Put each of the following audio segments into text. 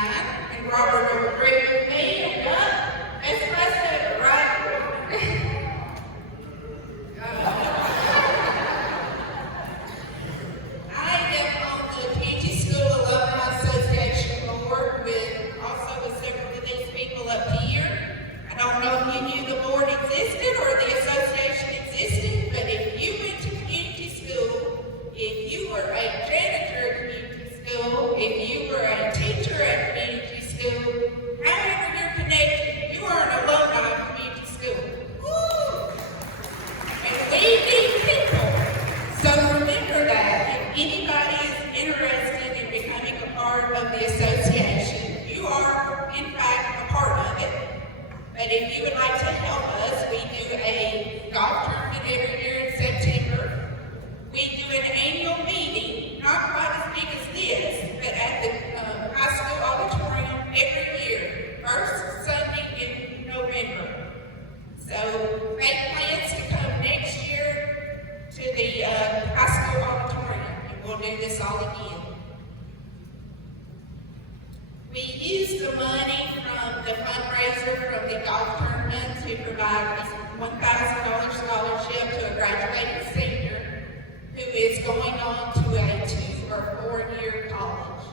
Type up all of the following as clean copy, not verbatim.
and Robert will agree with me, and that's president, right? I am on the Community School Alumni Association board with several of these people up here. I don't know if you knew the board existed or the association existed, but if you went to community school, if you were a janitor at community school, if you were a teacher at community school, however you're connected, you are an alumni of community school. Woo! And we need people. So remember that if anybody is interested in becoming a part of the association, you are in fact a part of it. But if you would like to help us, we do a golf tournament every year in September. We do an annual meeting, not quite as big as this, but at the high school auditorium every year, first Sunday in November. So make plans to come next year to the high school auditorium, and we'll do this all again. We use the money from the fundraiser from the golf tournament to provide a $1,000 scholarship to a graduating senior who is going on to a 2- or 4-year college.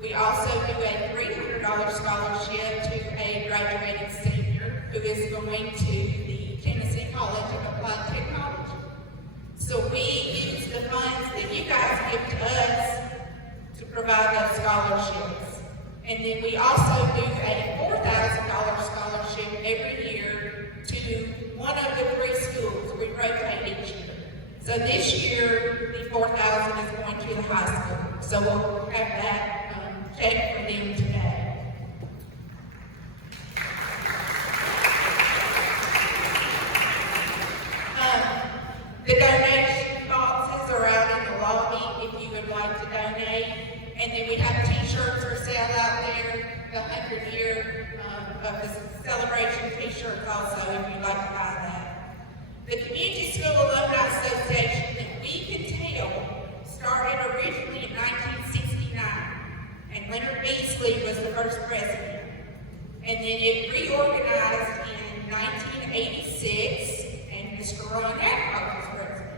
We also do a $300 scholarship to a graduating senior who is going to the Tennessee College of Applied Technology. So we use the funds that you guys give to us to provide those scholarships. And then we also do a $4,000 scholarship every year to one of the 3 schools. We rotate each year. So this year, the $4,000 is going to the high school. So we'll have that check for them today. The donation boxes are out in the lobby if you would like to donate. And then we have t-shirts for sale out there, the 100-year of the celebration t-shirts also, if you'd like to buy that. The Community School Alumni Association, that we can tell, started originally in 1969, and Leonard Beasley was the first president. And then it reorganized in 1986, and Mr. Ron Adcock was president.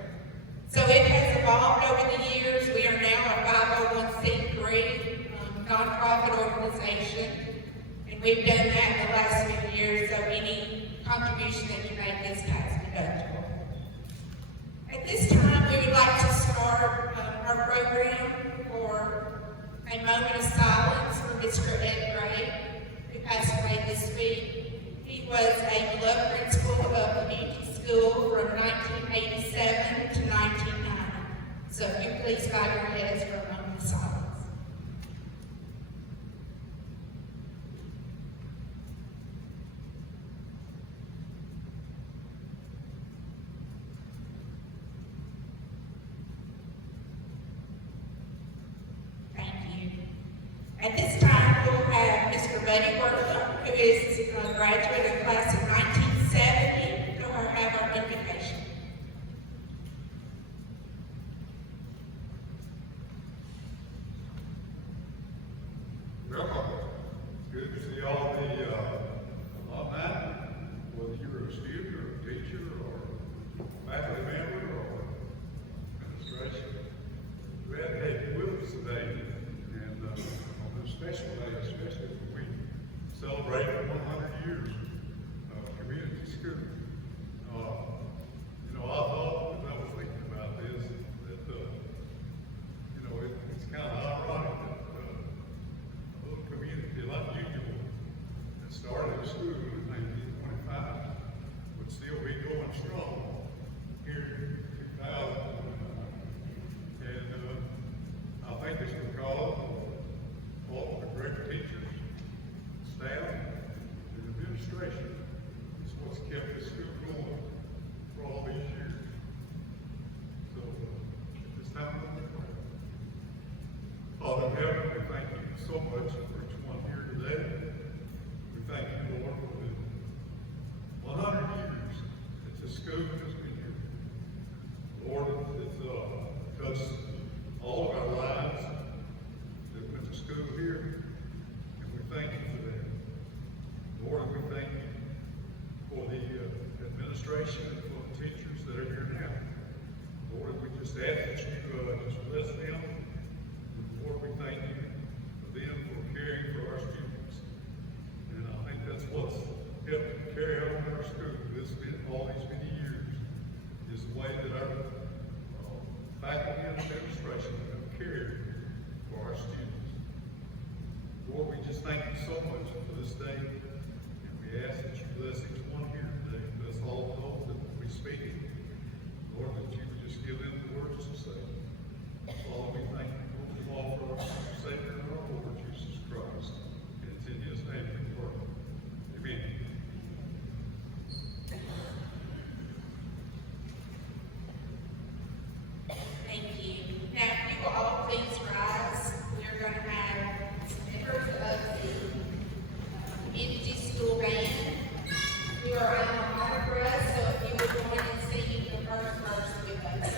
So it has evolved over the years. We are now a 501c3 nonprofit organization, and we've done that in the last few years, so any contribution that you make is tax deductible. At this time, we would like to start our program for a moment of silence for Mr. Ed Gray, who passed away this week. He was a beloved principal of community school from 1987 to 1990. So if you please bow your heads for a moment of silence. Thank you. At this time, we'll have Mr. Buddy Wortham, who is a graduate of class of 1970, to have our invocation. Welcome. It's good to see all the alumni, whether you're a student or a teacher or faculty member or administration. We had David with us today, and on this special day, especially when we celebrate 100 years of community school. I thought, as I was thinking about this, that it's kind of ironic that a little community like Union that started in school in 1925 would still be going strong here in 2000. And I think it's because of all the great teachers, staff, and administration. It's what's kept this school going for all these years. So, at this time, Father in heaven, we thank you so much for each one here today. We thank you, Lord, for the 100 years that this school has been here. Lord, it's touched all of our lives that went to school here. just thank you so much for this day. And we ask that you bless each one here today. Bless all those that will be speaking. Lord, that you would just give them the words to say. Father, we thank you most of all for our Savior and our Lord Jesus Christ. And it's in his name we pray. Amen. Thank you. Now, if you will all please rise, we are going to have some members of the community school band who are on the honor for us, so if you would join in singing the first verse with us.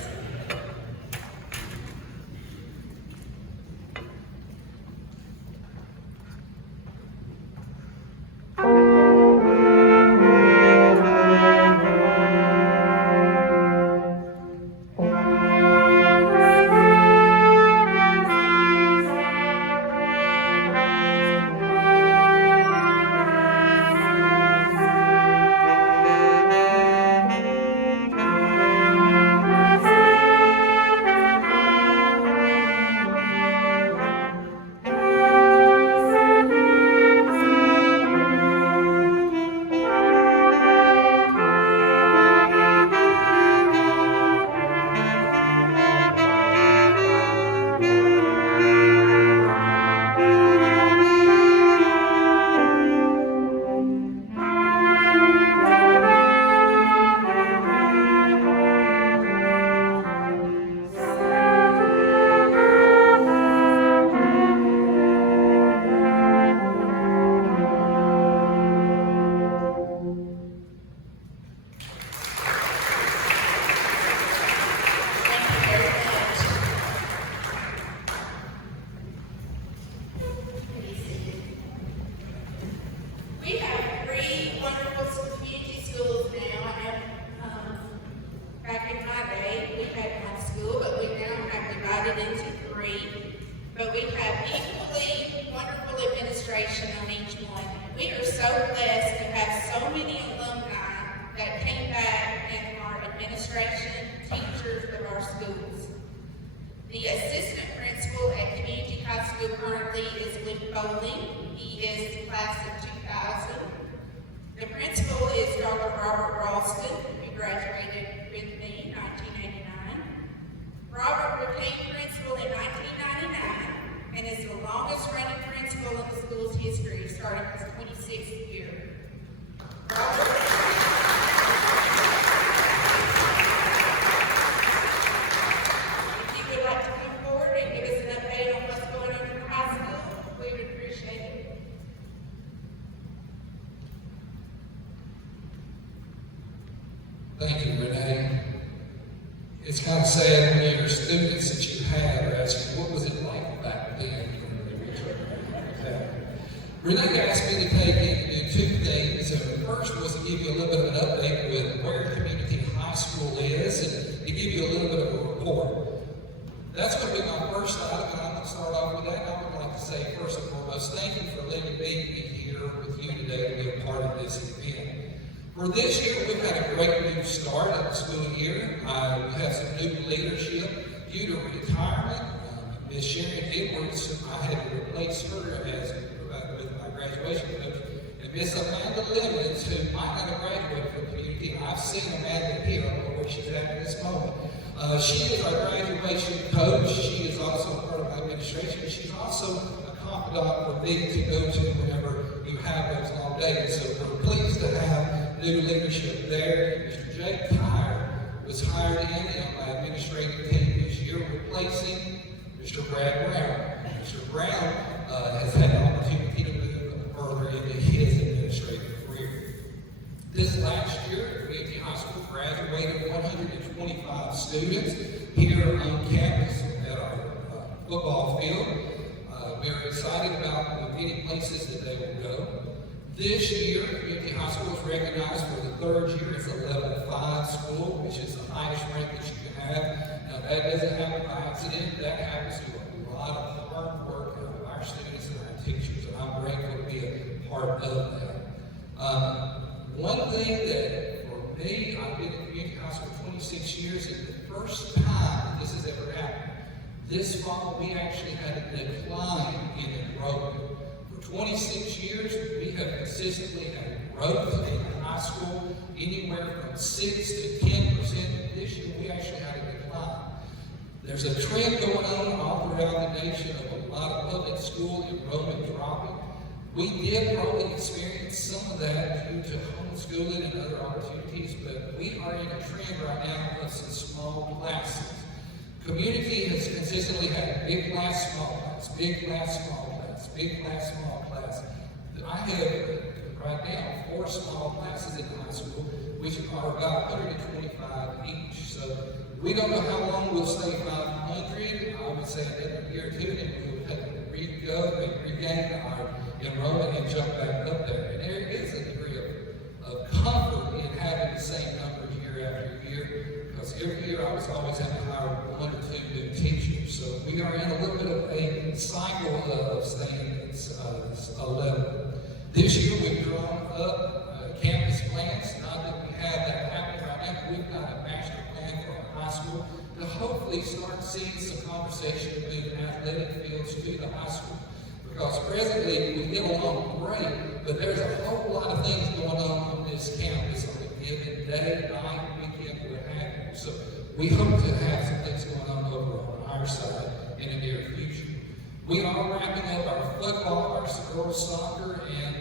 We have three wonderful community schools now, and back in my day, we had one school, but we now have divided into three. But we have equally wonderful administration on each one. We are so blessed to have so many alumni that came back in our administration, teachers of our schools. The assistant principal at Community High School currently is Luke Bowling. He is class of 2000. The principal is Dr. Robert Ralston, who graduated with me in 1989. Robert became principal in 1999 and is the longest running principal in the school's history, starting his 26th year. Robert, thank you, Renee. It's kind of sad when your students that you had are asking, what was it like back then? Renee asked me to take and do two things. The first was to give you a little bit of an update with where Community High School is and to give you a little bit of a report. That's going to be my first item, and I'm going to start off with that. I would like to say, first and foremost, thank you for letting me be here with you today to be a part of this event. For this year, we've had a great new start of the school year. We have some new leadership due to retirement. Ms. Sharon Edwards, I had to replace her as with my graduation coach. And Miss Amanda Lemons, who might not have graduated from community. I've seen Amanda here. I don't know where she's at this moment. She is our graduation coach. She is also part of my administration. She's also a confidant for me to go to whenever you have those long days. So we're pleased to have new leadership there. Mr. Jake Tyre was hired in my administrative team this year, replacing Mr. Brad Brown. Mr. Brown has had the opportunity to move further into his administrative career. This last year, Community High School graduated 125 students here on campus at our football field. Very excited about the many places that they will go. This year, Community High School is recognized for the third year as a level 5 school, which is the highest rank that you can have. Now, that doesn't happen by accident. That happens through a lot of hard work of our students and our teachers, and I'm grateful to be a part of that. One thing that, for me, I've been at Community High School 26 years, and the first time this has ever happened, this fall we actually had a decline in enrollment. For 26 years, we have consistently had growth in high school, anywhere from 6 to 10%. This year, we actually had a decline. There's a trend going on all throughout the nation of a lot of public school enrollment dropping. We did probably experience some of that due to homeschooling and other opportunities, but we are in a trend right now of some small classes. Community has consistently had big class, small class, big class, small class, big class, small class. I have right now 4 small classes in high school, which are about 125 each. So we don't know how long we'll stay 500. I would say another year or two, and we'll have to re-go and regain our enrollment and jump back up there. And there is a degree of comfort in having the same numbers year after year, because every year I was always having to hire 1 or 2 new teachers. So we are in a little bit of a cycle of staying at a level. This year we've drawn up campus plans. Not that we have that happening right now, but we've got a master plan for our high school to hopefully start seeing some conversation with athletic fields to the high school. Because presently we get along great, but there's a whole lot of things going on this campus on a given day, night, weekend, what have you. So we hope to have some things going on over on our side in the near future. We are wrapping up our football, our girls soccer, and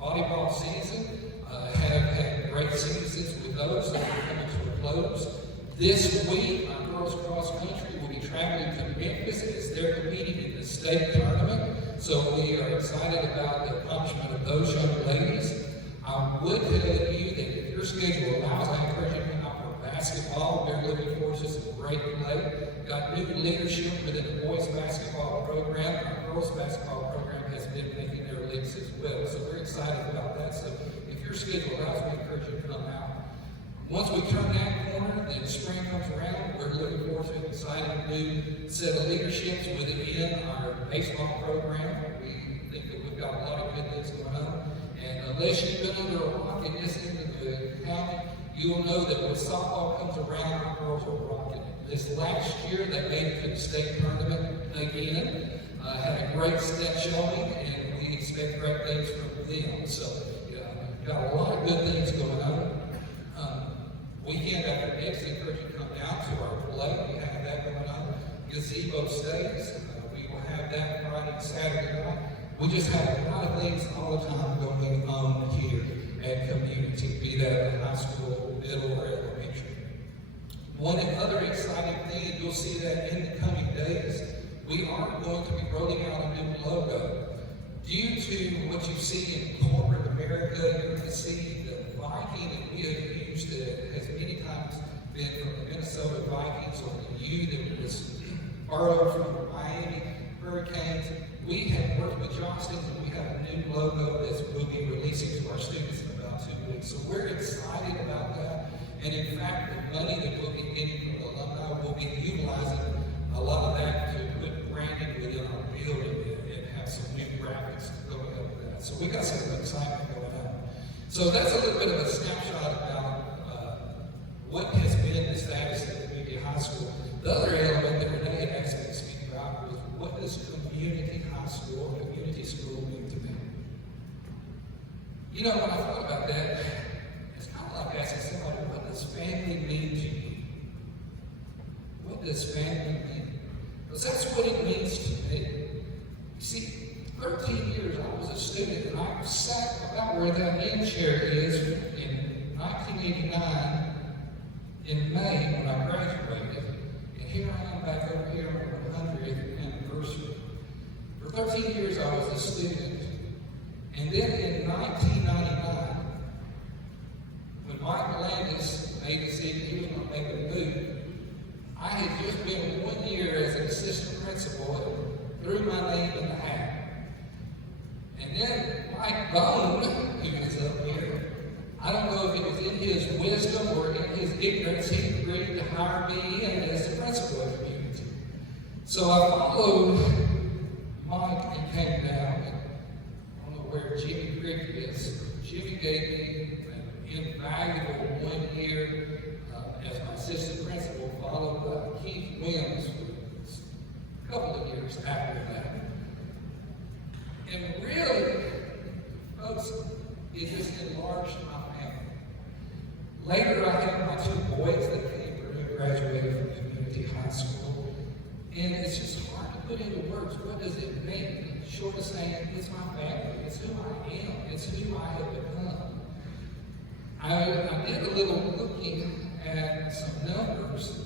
volleyball season. Have had great seasons with those that are coming to a close. This week, our girls cross country will be traveling to Memphis as they're competing in the state tournament. So we are excited about the accomplishment of those young ladies. I would tell you that if your schedule allows, I encourage you to come out for basketball. They're looking for us as a great play. Got new leadership within the boys basketball program. Our girls basketball program has been making their leagues as well. So we're excited about that. So if your schedule allows, we encourage you to come out. Once we turn that corner, then spring comes around, we're looking forward to an exciting new set of leaderships within our baseball program. We think that we've got a lot of good things going on. And unless you've been under a rock in this end of the county, you will know that when softball comes around, our girls are rocking it. This last year, they made it to the state tournament again. Had a great step showing, and we expect great things from them. So, got a lot of good things going on. Weekend after next, I encourage you to come down to our play. We have that going on. Gazebo stays. We will have that Friday and Saturday night. We just have a lot of things all the time going on here at Community, be that at the high school, middle, or elementary. One other exciting thing, and you'll see that in the coming days, we are going to be rolling out a new logo. Due to what you see in corporate America, you're going to see the Viking that we have used that has many times been from the Minnesota Vikings or the U that was borrowed from the Miami Hurricanes. We have worked with Johnston and we have a new logo that we'll be releasing to our students in about 2 weeks. So we're excited about that. And in fact, the money that we'll be getting from the alumni will be utilizing a lot of that to put branding within our building and have some new graphics to go ahead with that. So we got some excitement going on. So that's a little bit of a snapshot about what has been the status of the community high school. The other element that Renee had asked me to speak about was what does community high school or community school mean to me? You know, when I thought about that, it's kind of like asking somebody, what does family mean to you? What does family mean? Because that's what it means to me. You see, 13 years I was a student, and I sat about where that end chair is in 1989 in May when I graduated. And here I am back over here on the 100th anniversary. For 13 years I was a student. And then in 1999, when Mike Landis made the decision he was going to make a move, I had just been 1 year as an assistant principal and threw my name in the hat. And then Mike Bone, who was up here, I don't know if it was in his wisdom or in his ignorance, he agreed to hire me in as the principal of the community. So I followed Mike and came down, and I don't know where Jimmy Crick is. Jimmy gave me an invaluable 1 year as my assistant principal, followed by Keith Williams for a couple of years after that. And really, it just enlarged my family. Later, I had my two boys that came through and graduated from community high school. And it's just hard to put into words. What does it mean? Short of saying, it's my family. It's who I am. It's who I have become. I did a little looking at some numbers.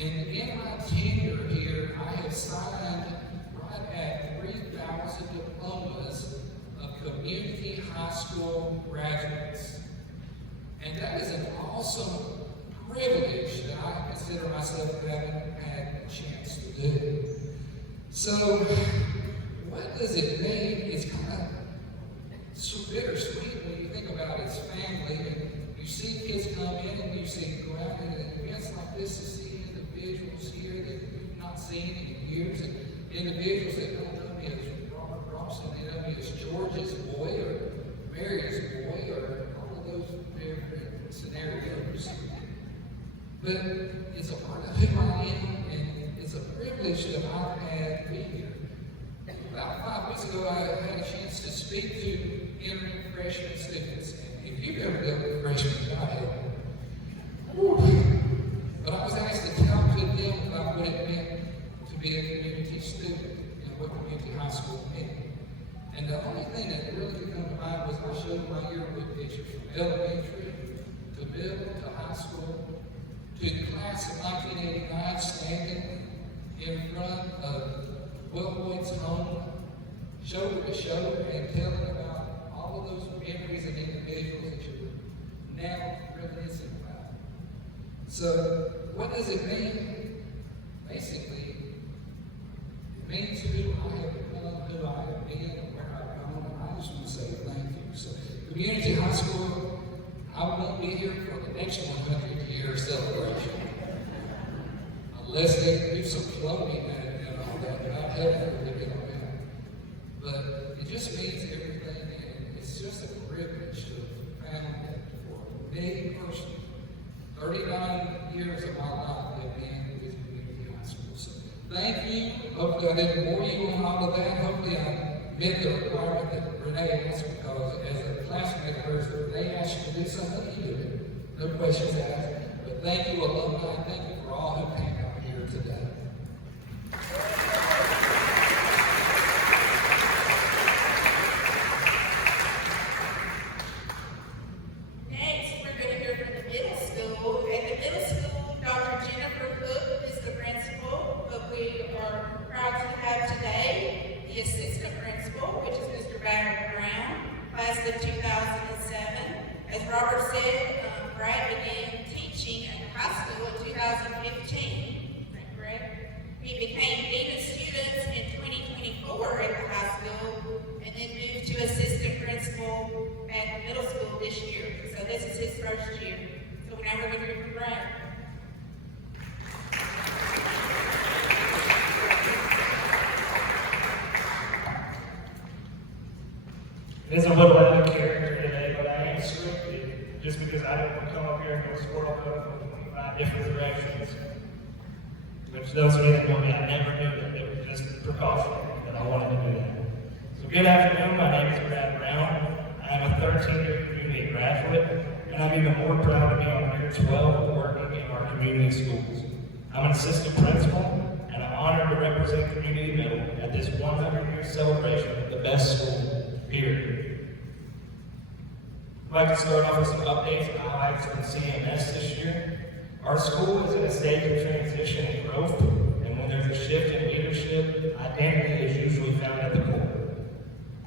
And in my tenure here, I have signed right at 3,000 diplomas of community high school graduates. And that is an awesome privilege that I consider myself having had a chance to do. So, what does it mean? It's kind of bittersweet when you think about its family and you see kids come in and you see go out in events like this to see individuals here that you've not seen in years, and individuals that don't know me as Robert Ross, and they know me as George's boy or Mary's boy or all of those different scenarios. But it's a part of who I am, and it's a privilege that I've had to be here. About 5 weeks ago, I had a chance to speak to entering freshman students. And if you've ever dealt with freshmen, I have. But I was asked to talk to them about what it meant to be a community student and what community high school meant. And the only thing that really could come to mind was I showed my yearbook pictures from elementary to middle to high school to the class of 1989 standing in front of Will Boyd's home, shoulder to shoulder, and telling about all of those memories and individuals that you're now reminiscing about. So, what does it mean? Basically, it means who I have become, who I have been, and where I've gone, and I just want to say thank you. So, community high school, I won't be here for the next 100-year celebration. Unless they do some clothing and all that, but I've had for a bit on that. But it just means everything, and it's just a privilege to have found that for me personally. 39 years of my life have been with community high school. So thank you. Hopefully I didn't bore you on all of that. Hopefully I met the requirement that Renee asked, because as a classmate of hers, if they ask you to do something, you do it. No questions asked. But thank you, alumni. Thank you for all who came out here today. Next, we're going to hear from the middle school. At the middle school, Dr. Jennifer Cook is the principal, but we are proud to have today the assistant principal, which is Mr. Barrett Brown, class of 2007. As Robert said, Brad began teaching at the high school in 2015. Is that correct? He became dean of students in 2024 at the high school, and then moved to assistant principal at middle school this year. So this is his first year. So now we're going to hear from Brad. It is a little out of character today, but I am scripted just because I didn't want to come up here and go squirrel code from 25 different directions. Which those of you that know me, I never knew that. It was just precautionary that I wanted to do that. So good afternoon, my name is Brad Brown. I am a 13-year community graduate, and I'm even more proud to be on year 12 working in our community schools. I'm an assistant principal, and I'm honored to represent Community Middle at this 100-year celebration of the best school, period. I'd like to start off with some updates and highlights from CMS this year. Our school is in a stage of transition and growth, and when there's a shift in leadership, identity is usually found at the core.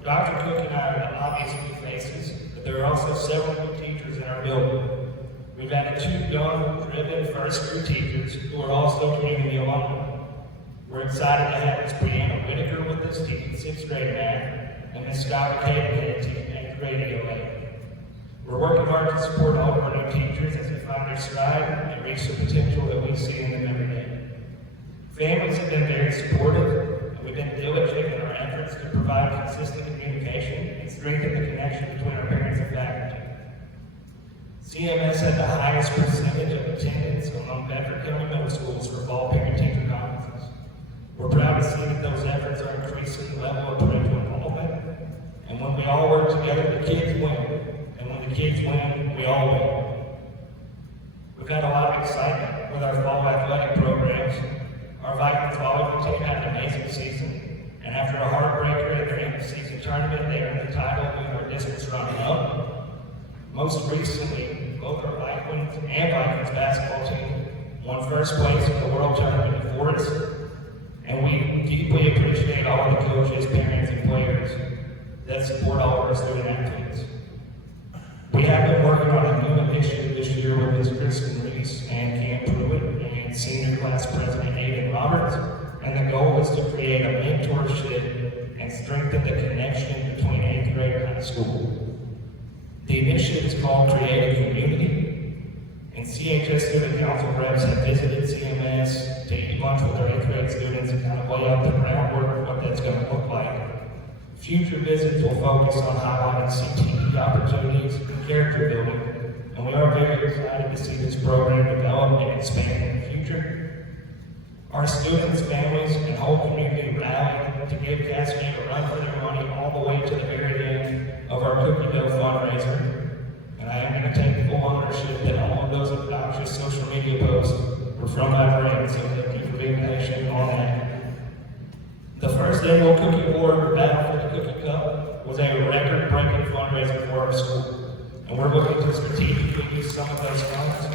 Dr. Cook and I are the obvious new faces, but there are also several new teachers in our building. We've added 2 young, driven first-year teachers who are also community alumni. We're excited to have Ms. Brianna Whitaker with us teaching 6th grade math, and Ms. Scott McCabe teaching 8th grade ELA. We're working hard to support all of our new teachers as they find their stride and reach the potential that we see in them every day. Families have been very supportive, and we've been diligent in our efforts to provide consistent communication and strengthen the connection between our parents and faculty. CMS had the highest percentage of attendance among Bedford County middle schools for fall parent-teacher conferences. We're proud to see that those efforts are increasing the level of parental involvement, and when we all work together, the kids win. the title due to our distance running up. Most recently, both our Vikings and Vikings basketball team won first place in the World Tournament in Forest, and we deeply appreciate all of the coaches, parents, and players that support all of our student athletes. We have been working on a new initiative this year with Ms. Kristen Reese and Cam Pruitt and Senior Class President Aiden Roberts, and the goal is to create a mentorship and strengthen the connection between 8th grade and high school. The initiative is called Create a Community, and CHS Student Council reps have visited CMS to eat lunch with our 8th grade students and kind of lay out the groundwork of what that's going to look like. Future visits will focus on highlighting CTE opportunities and character building, and we are very excited to see this program develop and expand in the future. Our students, families, and whole community rallied to give Cascade a run for their money all the way to the very end of our cookie dough fundraiser. And I am going to take full ownership that all of those obnoxious social media posts were from my brain, so thank you for being patient on that. The first annual Cookie Award Battle for the Cookie Cup was a record-breaking fundraiser for our school, and we're looking to strategically use some of those funds.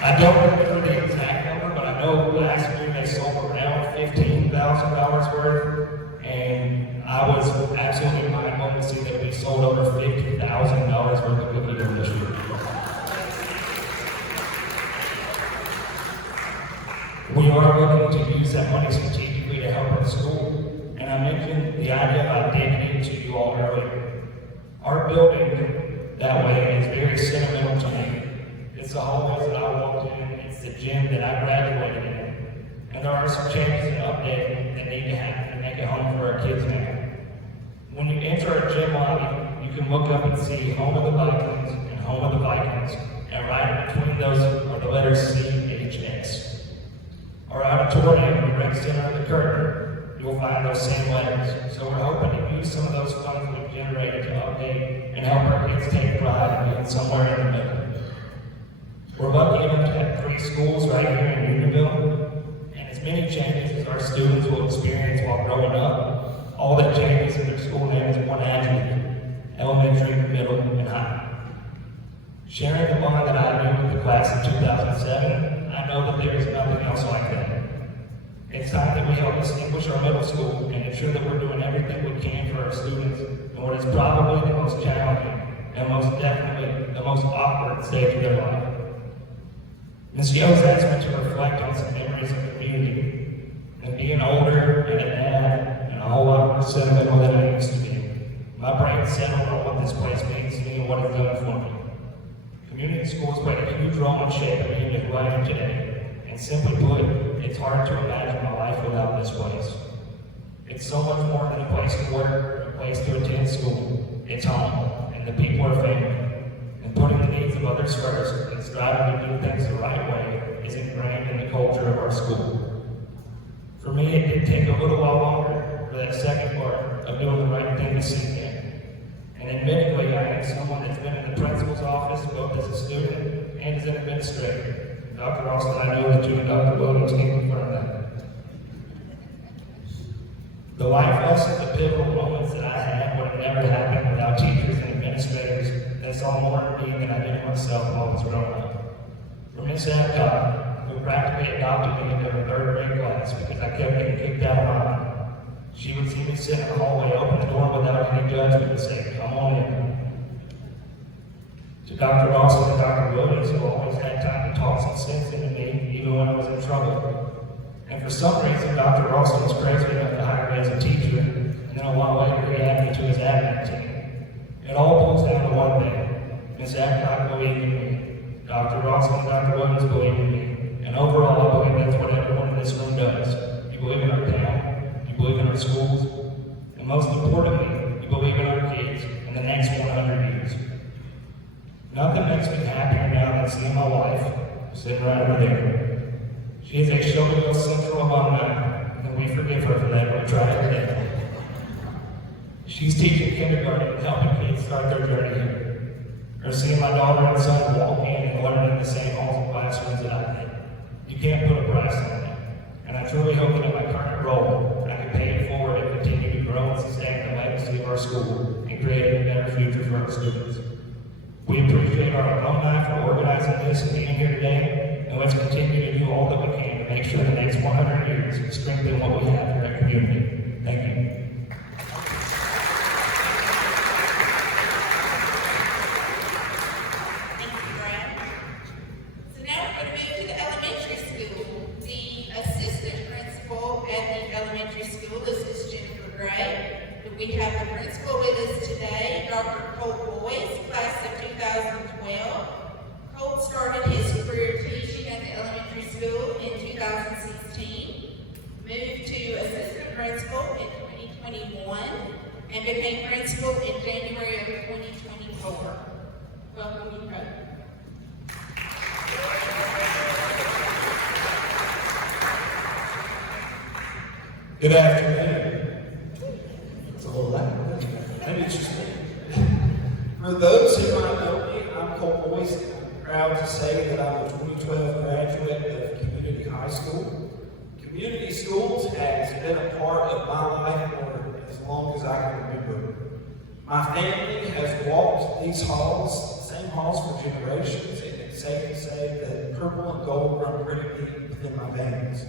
I don't remember the exact number, but I know last year they sold around $15,000 worth, and I was absolutely mind-blown to see that we sold over $50,000 worth of cookie dough this year. We are looking to use that money strategically to help our school, and I mentioned the idea of identity to you all earlier. Our building, that way, is very sentimental to me. It's the hallways that I walked in, it's the gym that I graduated in, and there are some changes and updates that need to happen to make it home for our kids now. When you enter our gym lobby, you can look up and see Home of the Vikings and Home of the Vikings, and right between those are the letters CHS. Our auditorium, the rec center of the curtain, you'll find those same letters. So we're hoping to use some of those funds we've generated to update and help our kids take pride in being somewhere in the middle. We're lucky enough to have 3 schools right here in Unionville, and as many changes as our students will experience while growing up, all that changes in their school name is one adjective: elementary, middle, and high. Sharing the bond that I knew with the class of 2007, I know that there is nothing else like that. It's time that we help distinguish our middle school and ensure that we're doing everything we can for our students in what is probably the most challenging and most definitely the most awkward stage of their life. Ms. Yost asked me to reflect on some memories of community and being older and a dad and a whole lot more sentimental than I used to be. My brain settled on what this place means to me and what it's done for me. Community schools played a huge role in shaping me into who I am today, and simply put, it's hard to imagine my life without this place. It's so much more than a place to work, a place to attend school. It's home, and the people are family. And putting the needs of others first and striving to do things the right way is ingrained in the culture of our school. For me, it did take a little while longer for that second part of doing the right thing to sink in. And admittedly, I am someone that's been in the principal's office both as a student and as an administrator. Dr. Austin, I know that you and Dr. Williams can confirm that. The life lessons, the pivotal moments that I had would have never happened without teachers and administrators that saw more in me than I did myself while I was growing up. For Miss Adcock, who practically adopted me into her 3rd grade class because I kept getting kicked out of mine. She would see me sit in the hallway, open the door without any judgment, and say, "Come on in." To Dr. Austin and Dr. Williams, who always had time to talk some sense into me, even when I was in trouble. And for some reason, Dr. Austin was crazy enough to hire me as a teacher, and then a while later, he added me to his admin team. It all boils down to one thing: Ms. Adcock believed in me, Dr. Austin and Dr. Williams believed in me, and overall, I believe that's what everyone in this room does. You believe in our town, you believe in our schools, and most importantly, you believe in our kids in the next 100 years. Nothing makes me happier now than seeing my wife sitting right over there. She is a Shelbyville Central alumni, and we forgive her for that. We try every day. She's teaching kindergarten and helping kids start their journey here. Or seeing my daughter and son walk in and learn in the same halls and classrooms that I did. You can't put a price on that. And I truly hope that in my current role, I can our school and creating a better future for our students. We appreciate our alumni for organizing this and being here today, and let's continue to do all that we can to make sure the next 100 years strengthen what we have here at community. Thank you. Thank you, Brad. So now we're going to move to the elementary school. The assistant principal at the elementary school, this is Jennifer Gray. We have the principal with us today, Dr. Colt Boyce, class of 2012. Colt started his career teaching at the elementary school in 2016, moved to assistant principal in 2021, and became principal in January of 2024. Welcome, you, Colt. Good afternoon. It's a little loud. Maybe it's just me. For those who might know me, I'm Colt Boyce, and I'm proud to say that I'm a 2012 graduate of Community High School. Community schools has been a part of my life for as long as I can remember. My family has walked these halls, the same halls for generations, and it's safe to say that purple and gold run pretty deep within my veins.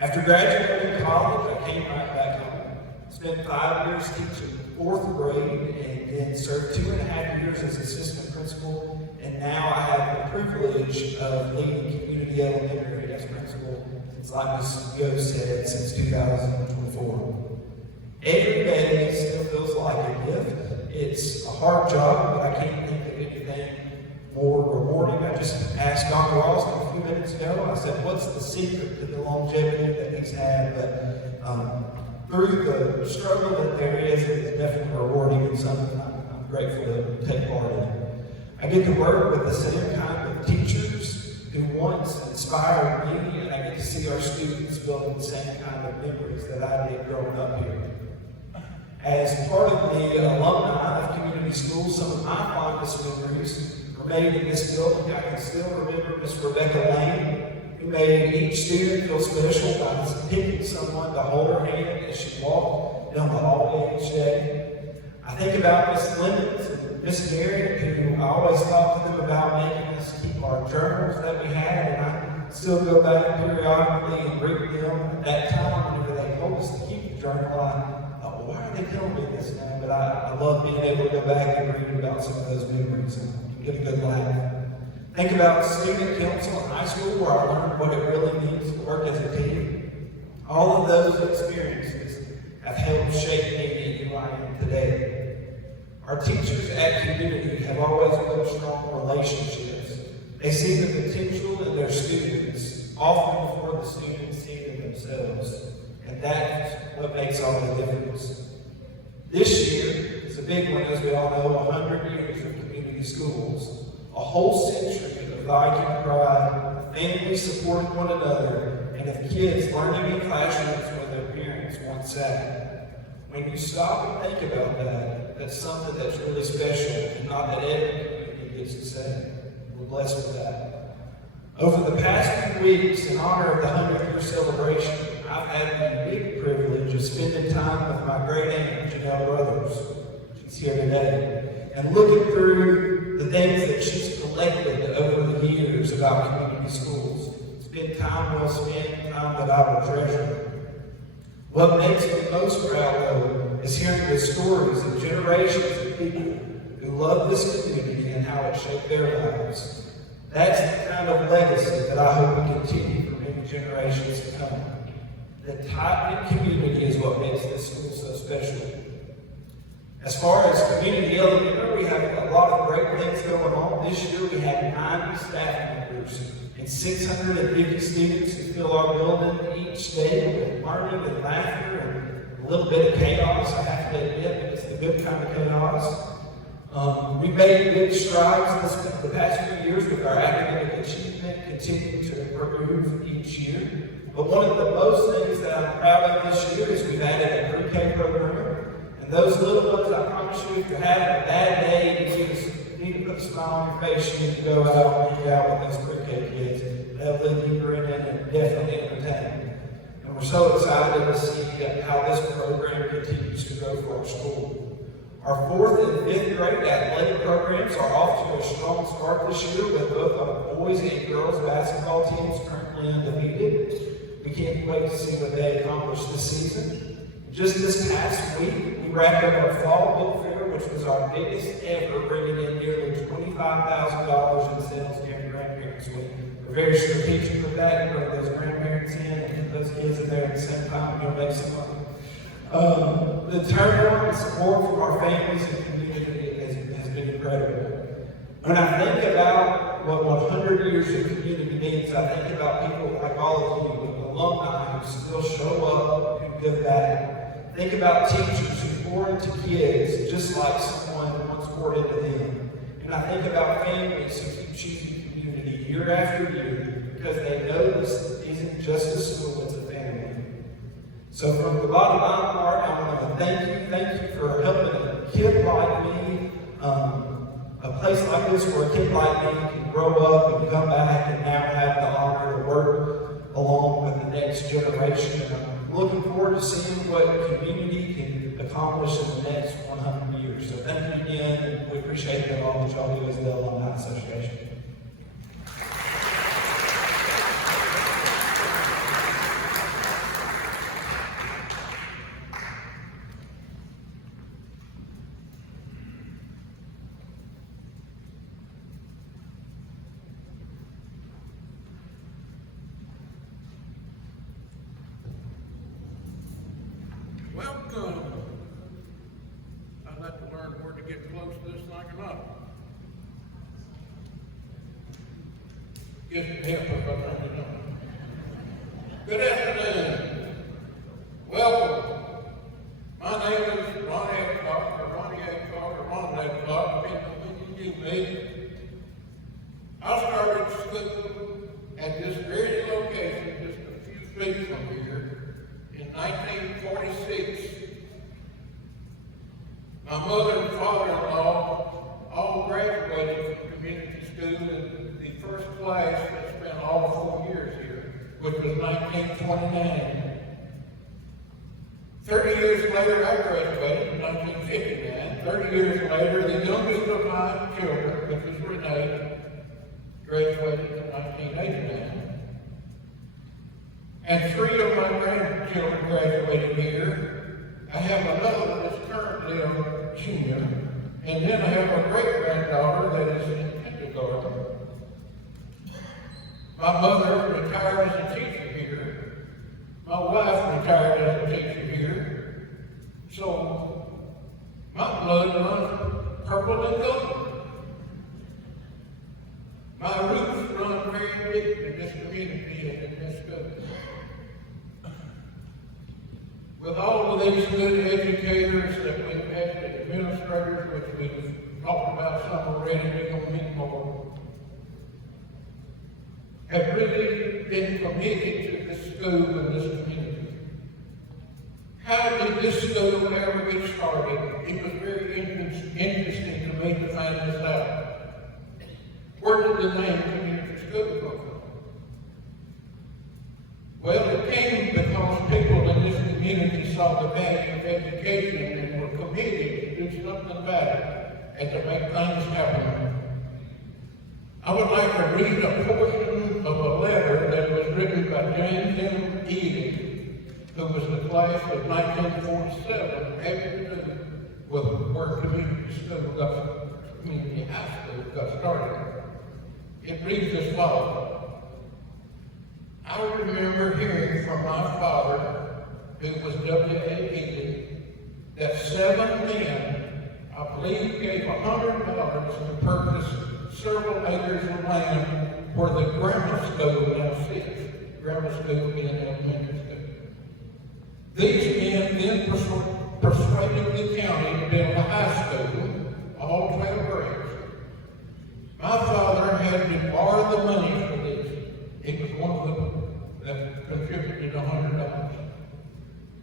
After graduating college, I came right back home. Spent 5 years teaching 4th grade and then served 2.5 years as assistant principal. And now I have the privilege of leading community elementary as principal, like Ms. Yo said, since 2024. Every day still feels like a gift. It's a hard job, but I can't think of anything more rewarding. I just asked Dr. Austin a few minutes ago, I said, what's the secret to the longevity that he's had? But through the struggle that there is, it is definitely rewarding and something I'm grateful to take part in. I get to work with the same kind of teachers who once inspired me, and I get to see our students building the same kind of memories that I did growing up here. As part of the alumni of community schools, some of my fondest memories were made in this building. I can still remember Miss Rebecca Lane, who made each student feel special by picking someone to hold her hand as she walked down the hallway each day. I think about Miss Lemons and Miss Garrett, who I always talked to them about making us keep our journals that we had, and I still go back periodically and read them. At that time, whenever they told us to keep the journal, I thought, well, why are they telling me this now? But I love being able to go back and read about some of those memories and get a good laugh. Think about student council in high school, where I learned what it really means to work as a team. All of those experiences have helped shape me into who I am today. Our teachers at community have always built strong relationships. They see the potential in their students, often before the students see them themselves. And that's what makes all the difference. This year is a big one, as we all know, 100 years of community schools. A whole century of Viking pride, families supporting one another, and of kids learning in classrooms where their parents once sat. When you stop and think about that, that's something that's really special, and not that every community gets to say. We're blessed with that. Over the past few weeks, in honor of the 100-year celebration, I've had the unique privilege of spending time with my great aunt, Janelle Brothers. She's here today. And looking through the things that she's collected over the years about community schools. It's been time well spent, time that I will treasure. What makes me most proud, though, is hearing the stories of generations of people who love this community and how it shaped their lives. That's the kind of legacy that I hope we continue for many generations to come. The tight-knit community is what makes this school so special. As far as community elementary, we have a lot of great things going on. This year we had 90 staff members and 650 students who fill our building each day with learning and laughter and a little bit of chaos, I have to admit, but it's the good kind of chaos. We made big strides the past few years with our academic achievement, continuing to improve each year. But one of the most things that I'm proud of this year is we've added a pre-K program. And those little ones, I promise you, if you're having a bad day, you just need to put a smile on your face, you need to go out and hang out with those pre-K kids. They'll leave you grinning and definitely entertaining. And we're We're so excited to see how this program continues to grow for our school. Our 4th and 5th grade athletic programs are off to a strong start this year with both our boys and girls basketball teams currently undefeated. We can't wait to see what they accomplish this season. Just this past week, we wrapped up our fall book fair, which was our biggest ever, bringing in nearly $25,000 in sales during Grandparents Week. We're very strategic with that, bring those grandparents in and get those kids in there at the same time, and make some money. The turnout and support from our families and community has been incredible. When I think about what 100 years of community means, I think about people like all of you, alumni who still show up and give back. Think about teachers who pour into kids just like someone once poured into them. And I think about families who keep choosing community year after year because they know this isn't just a school, it's a family. So from the bottom of my heart, I want to thank you for helping a kid like me, a place like this where a kid like me can grow up and come back and now have the honor to work along with the next generation. And I'm looking forward to seeing what community can accomplish in the next 100 years. So thank you again, and we appreciate it all that y'all do as the Alumni Association. Welcome. I'd like to learn where to get close to this thing or not. Gives me help if I turn it on. Good afternoon. Welcome. My name is Ronnie Adcock, or Ron Adcock, depending on when you meet. I started school at this very location, just a few feet from here, in 1946. My mother and father-in-law all graduated from community school in the first class that spent all 4 years here, which was 1929. 30 years later, I graduated in 1959. 30 years later, the youngest of my children, which was Renee, graduated in 1989. And 3 of my grandchildren graduated here. I have another that's currently a junior, and then I have a great-granddaughter that is in kindergarten. My mother retired as a teacher here. My wife retired as a teacher here. So my blood runs purple and gold. My roots run very deep in this community and in this school. With all of these good educators that we've had, and administrators, which we've talked about some already, we're going to meet more, have really been committed to this school and this community. How did this school ever get started? It was very interesting to me to find this out. Where did the name community school come from? Well, it came because people in this community saw the value of education and were committed to do something about it and to make things happen. I would like to read a portion of a letter that was written by James M. Ely, who was the class of 1947, having to do with where community high school got started. It reads as follows. I remember hearing from my father, who was W.A. Ely, that 7 men, I believe, gave $100 to purchase several acres of land where the grammar school now sits. Grammar school being elementary school. These men then persuaded the county to build a high school, all 12 grades. My father had to borrow the money for this. He was one of them that contributed $100.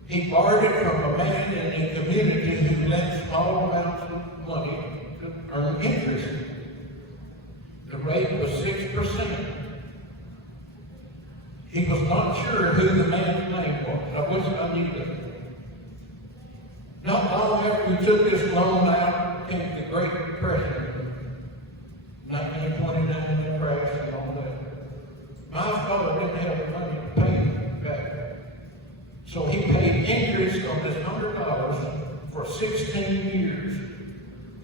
He borrowed it from a man in the community who lent small amounts of money to earn interest. The rate was 6%. He was not sure who the man's name was. I wish I knew that. Not long after he took this loan out came the Great Depression, 1929 crash and all that. My father didn't have the money to pay it back. So he paid interest on this $100 for 16 years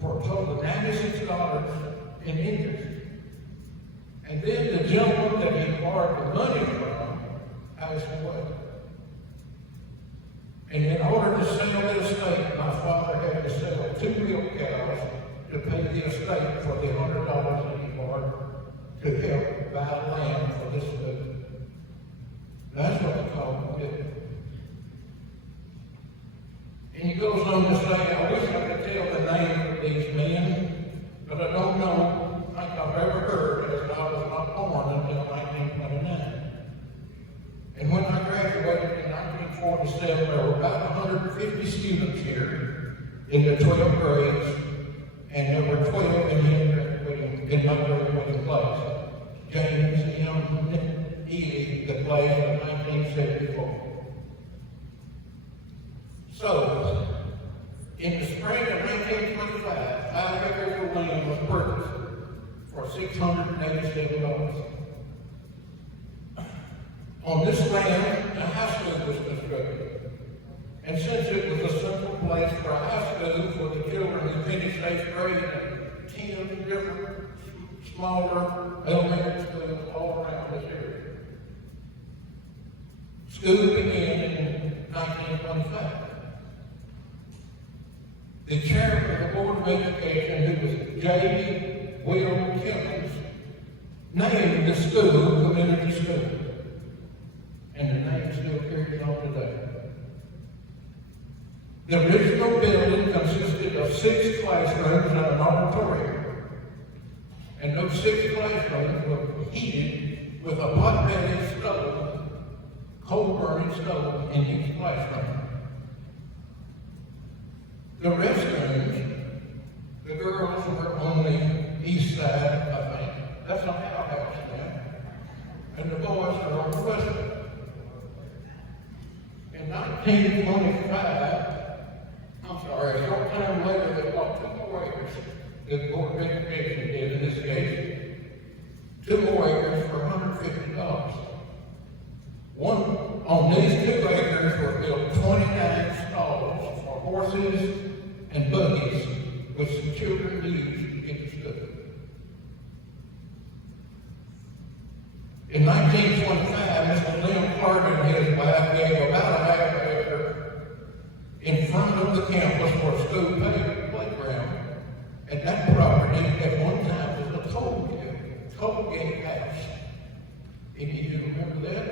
for a total of $96 in interest. And then the gentleman that he borrowed the money from passed away. And in order to sell the estate, my father had to sell 2 milk cows to pay the estate for the $100 that he borrowed to help buy land for this food. That's what the call did. And he goes on to say, I wish I could tell the name of these men, but I don't know, like I've ever heard, as I was not born until 1929. And when I graduated in 1947, there were about 150 students here in the 12 grades, and there were 12 in my graduating class. James M. Ely, the class of 1974. So, in the spring of 1925, 5 acres of land was purchased for $687. On this land, a high school was constructed. And since it was a central place for a high school for the children who finished 8th grade and 10 different smaller elementary schools all around this area. School began in 1925. The chairman of the Board of Education, who was J. Will Kimmons, named the school Community School. And the name still carries on today. The original building consisted of 6 classrooms and an auditorium. And those 6 classrooms were heated with a pot-bellied stove, coal-burning stove in each classroom. The restrooms, the girls were on the east side, I think. That's not our house now. And the boys were on the west side. In 1925, a short time later, they bought 2 more acres, the Board of Education did in this case. 2 more acres for $150. On these 2 acres were built 29 stalls for horses and buggies, which the children used to get to school. In 1925, Mr. Lynn Carter and his wife gave about a half acre in front of the campus for a school playground. And that property at one time was a toll gate house. Any of you remember that?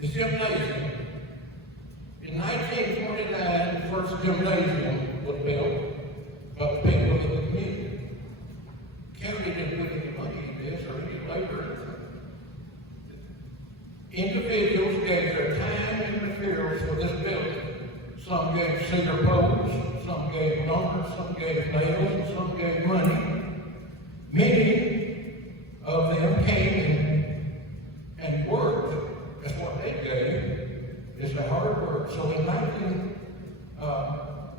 The gymnasium. In 1929, the first gymnasium was built by the people of the community. County didn't put any money in this or any labor. Individuals gave their time and materials for this building. Some gave cedar poles, some gave numbers, some gave nails, and some gave money. Many of them came in and worked. That's what they gave, is the hard work. So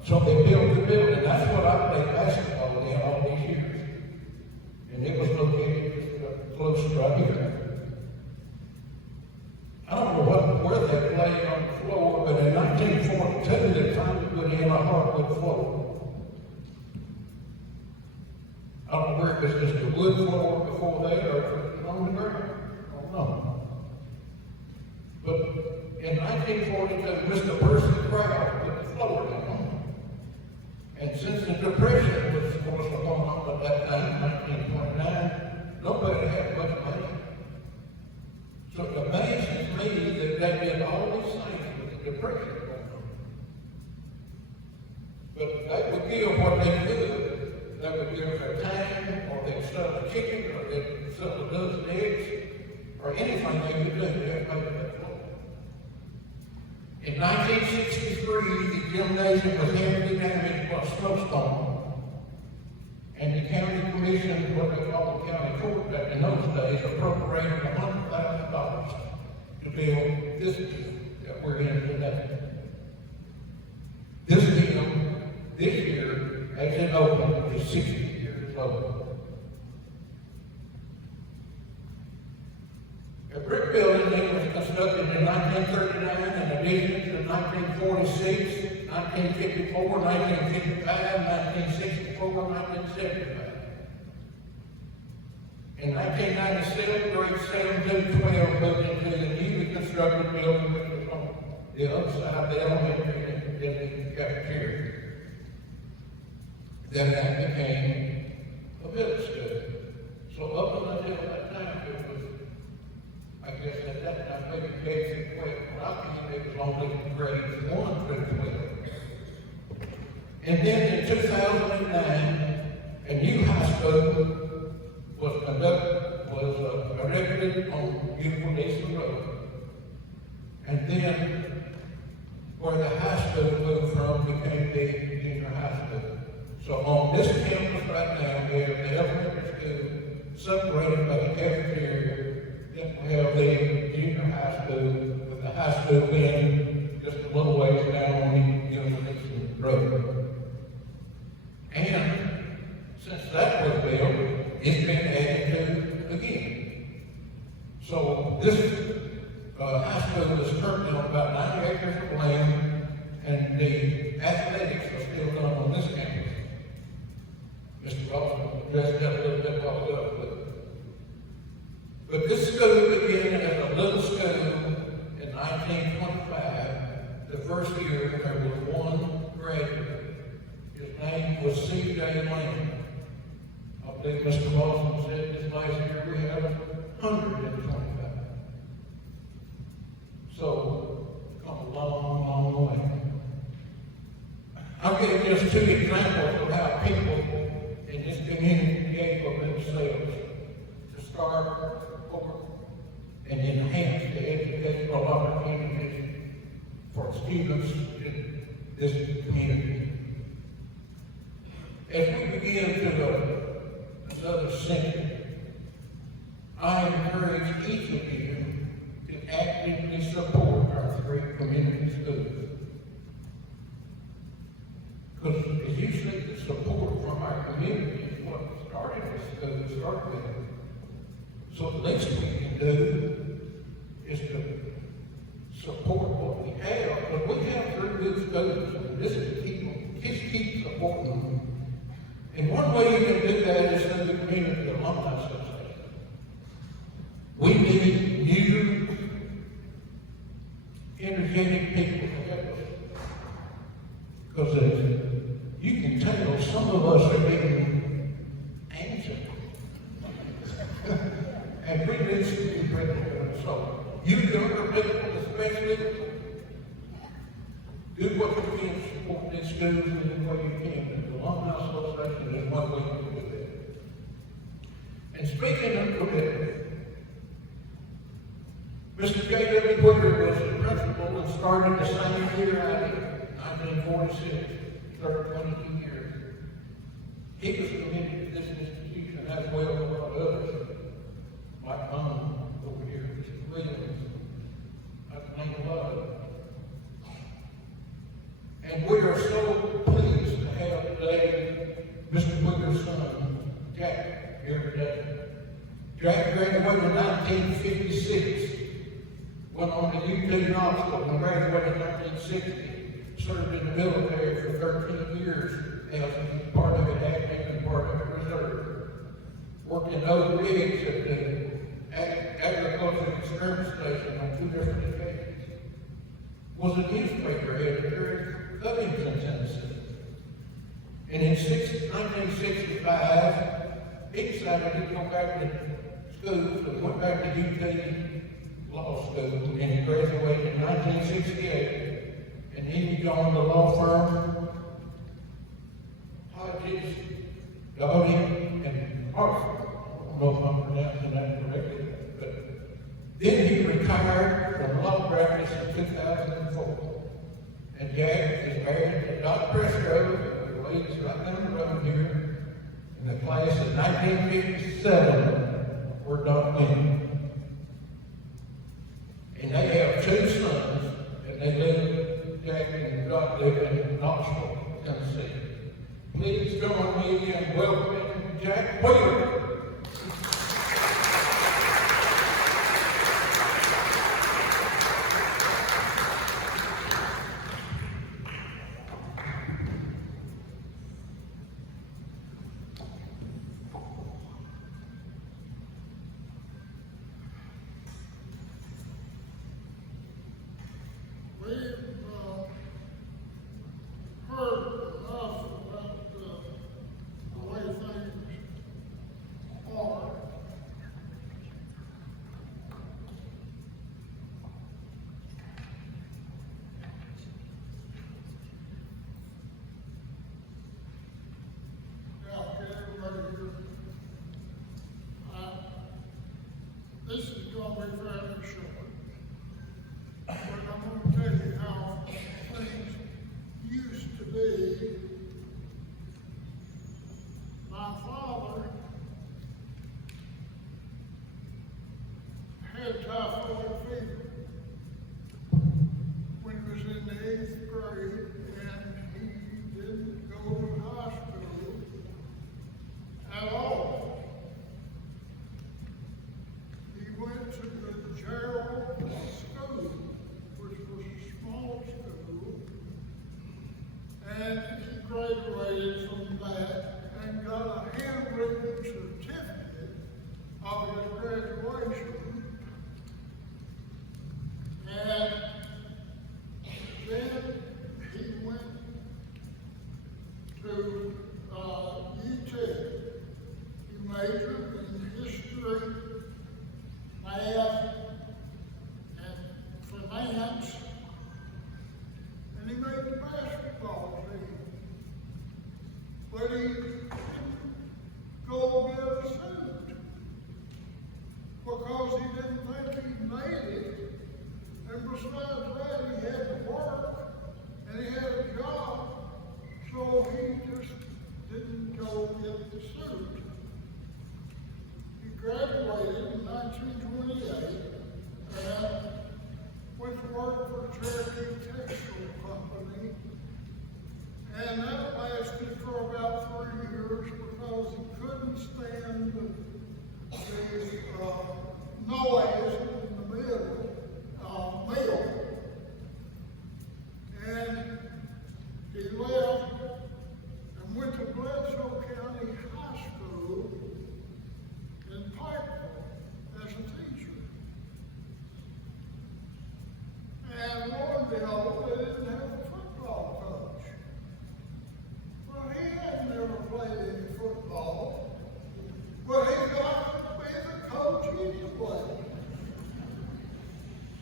so they built the building. That's what I played basketball in all these years. And it was located close right here. I don't know where they played on the floor, but in 1942, they finally put in a hardwood floor. I don't know where it was just a wood floor before that or if it was on the ground. I don't know. But in 1942, Mr. Percy Crowd put the floor in on. And since the Depression was going on at that time, 1929, nobody had much money. So it amazes me that they did all these things with the Depression going on. But they would give what they could. They would give their time, or they'd sell a chicken, or they'd sell a dozen eggs, or anything they could do to help make that floor. In 1963, the gymnasium was heavily damaged by a snowstorm. And the county commission, what they call the county court back in those days, appropriated $100,000 to build this gym that we're in today. This gym, this year, as it opened, is 60 years old. A brick building that was constructed in 1939 in addition to 1946, 1954, 1955, 1964, 1975. In 1997, grades 7 through 12 moved into the newly constructed building that was on the other side of the elementary and the cafeteria. Then that became a middle school. So up until that time, it was, I guess at that time, maybe K through 12. But I think it was only grades 1 through 12. And then in 2009, a new high school was erected on beautiful Eastern Road. And then where the high school moved from became the junior high school. So on this campus right now, we have the elementary school separated by the cafeteria. Then we have the junior high school, with the high school being just a little ways down on the Eastern Road. And since that was built, it's been added to again. So this high school is currently on about 90 acres of land, and the athletics are still done on this campus. Mr. Lawson addressed that a little bit while ago. But this school began as a little school in 1925. The first year there was one graduate. His name was C.J. Lane. I believe Mr. Lawson said this last year we have 125. So, come a long, long way. I'll give just two examples of how people in this community gave of themselves to start, support, and enhance the educational opportunities for students in this community. As we begin to another century, I encourage each of you to actively support our three community schools. Because it's usually the support from our community is what started this school, started with. So the least we can do is to support what we have. But we have three good schools, and this is keep supporting them. And one way you can do that is through the Community Alumni Association. We need new, energetic people to help us. Because you can tell some of us are getting anxious. And we need to be prepared. So, you younger people especially, do what you can to support these schools in any way you can. And the Alumni Association is one way you can do that. And speaking of commitment, Mr. J.W. Woodard was the principal and started the same year I did, 1946, 22 years. He was committed to this institution as well as a lot of others. My mom over here, Mr. Williams, I've named a lot of them. And we are so pleased to have today Mr. Woodard's son, Jack, here today. Jack graduated in 1956. Went on to UT Knoxville and graduated in 1960. Served in the military for 13 years as part of it active and part of it reserve. Worked in Oak Ridge at the Agricultural Experiment Station on 2 different occasions. Was a newspaper editor in Covington, Tennessee. And in 1965, he decided to go back to school, so went back to UT Law School, and he graduated in 1968, and then he joined the law firm Hodges, Doty, and Hartford. I don't know if I'm pronouncing that correctly, but then he retired from law practice in 2004. And Jack is married to Dot Presco, who lives right down the road here, And the class of 1957 were done in. And they have two sons, and they live, Jack and Doc live in Knoxville, Tennessee. Please join me in welcoming Jack Wheeler. We've heard enough about the way things are. Now, can everybody hear me? This is going to be fairly short. But I'm going to tell you how things used to be. My father had typhoid fever when he was in the 8th grade, and he didn't go to high school at all. He went to the Gerald School, which was a small school, and he graduated from that and got a handwritten certificate of his graduation. And then he went to UT. He majored in history, math, and finance, and he made the basketball team. But he didn't go get a suit because he didn't think he made it. And besides that, he had to work and he had a job, so he just didn't go get the suit. He graduated in 1928 and went to work for Cherokee Textile Company, and that lasted for about 3 years because he couldn't stand the noise in the mill. And he left and went to Bledsoe County High School in Pikeville as a teacher. And lo and behold, they didn't have a football coach. Well, he had never played any football, but he got to be the coach anyway.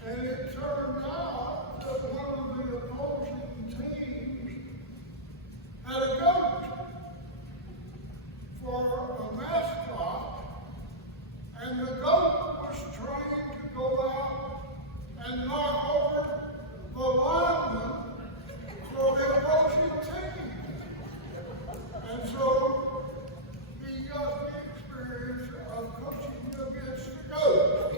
And it turned out that one of the opposing teams had a goat for a mascot, and the goat was trained to go out and knock over the lineman for the opposing team. And so he got the experience of coaching against the goat.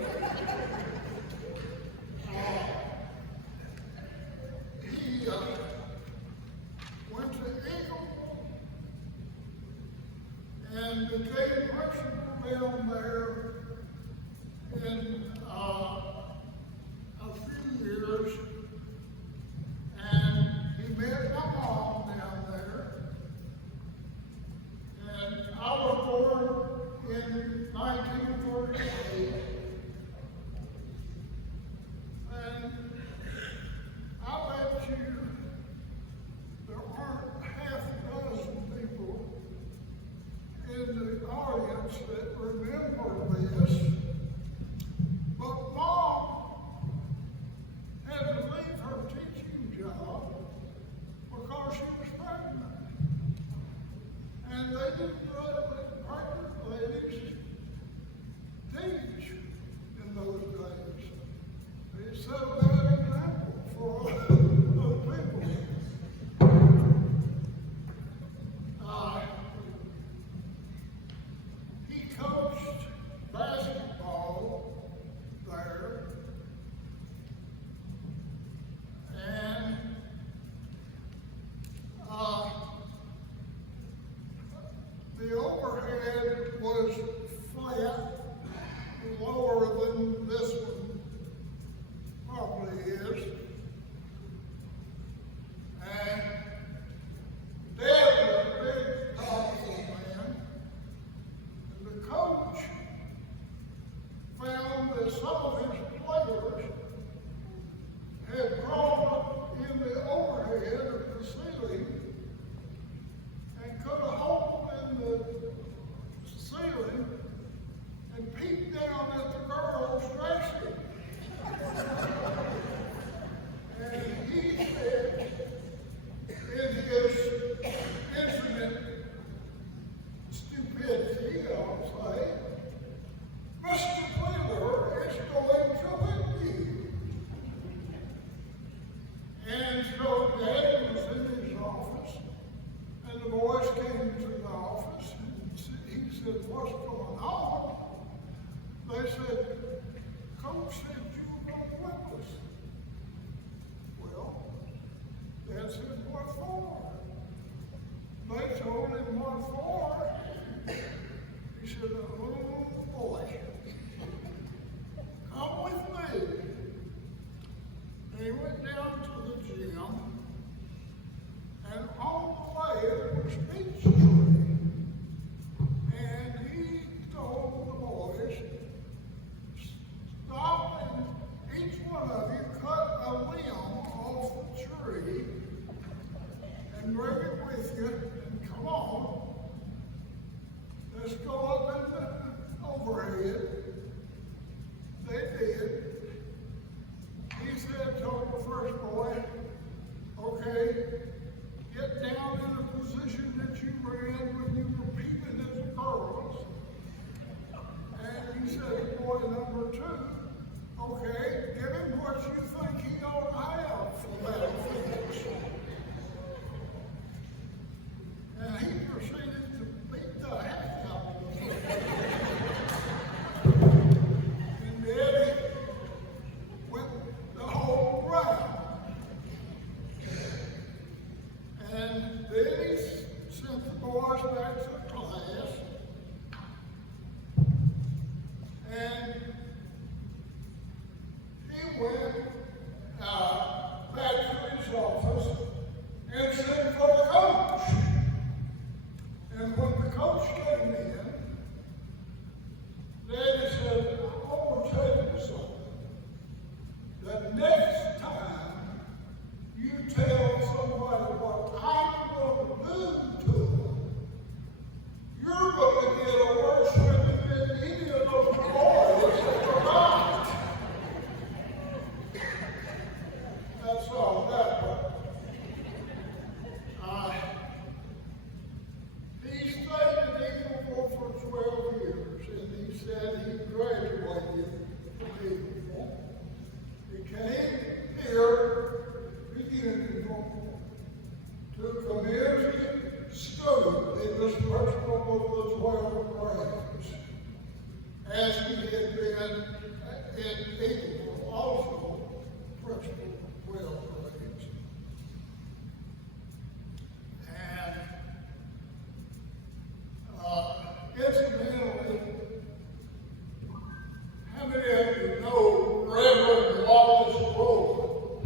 that some of his players had crawled up in the overhead of the ceiling and cut a hole in the ceiling and peeked down at the girls dressing. And he said, in his infinite stupidity, I'll say, Mr. Wheeler is going to hit you. And so Dad was in his office, and the boys came to the office, and he said, what's going on? They said, Coach said you were going to whip us. Well, Dad said, what for? They told him what for. He said, oh boy, come with me. And he went down to the gym, and on the way there was peach tree. And he told the boys, stop and each one of you cut a limb off the tree and bring it with you and come on. Let's go up in the overhead. They did. He said, told the first boy, okay, get down in the position that you were in when you were peeping at the girls. And he said, boy number 2, okay, give him what you think he ought to have for that offense. And he proceeded to beat the heck out of him. And Daddy went the whole round. And then he sent the boys back to class. And he went back to his office and sent for the coach. And when the coach came in, Daddy said, I want to tell you something. The next time you tell somebody what I'm going to do to them, you're going to get a worse whipping than any of those boys combined. That's all that was. He stayed at Eagleville for 12 years, and he said he graduated from Eagleville. He came here to Eagleville to community school. He was principal of the 12 grades, as he had been in Eagleville, also principal of 12 grades. And incidentally, how many of you know Reverend Wallace Rowe?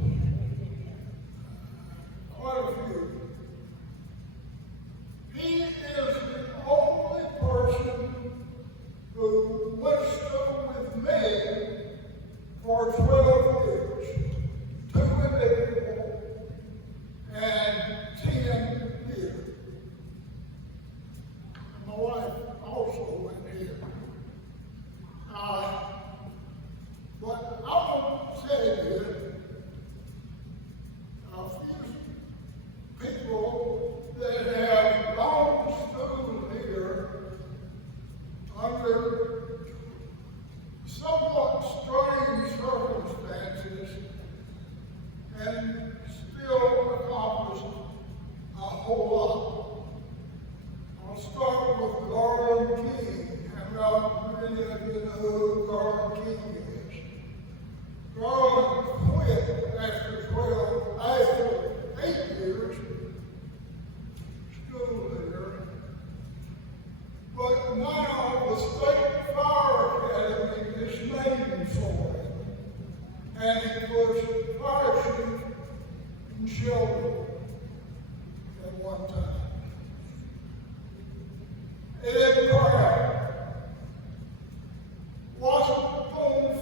Quite a few. He is the only person who went to school with me for 12 years. 2 in Eagleville and 10 here. My wife also went here. But I want to tell you, a few people that have gone to school here under somewhat strange circumstances and still accomplished a whole lot. I'll start with Garland King. How many of you know who Garland King is? Garland quit after 8 years school here. But now the State Fire Academy is named for him. And he was fire chief in Shelby at one time. Ed Pratt wasn't going to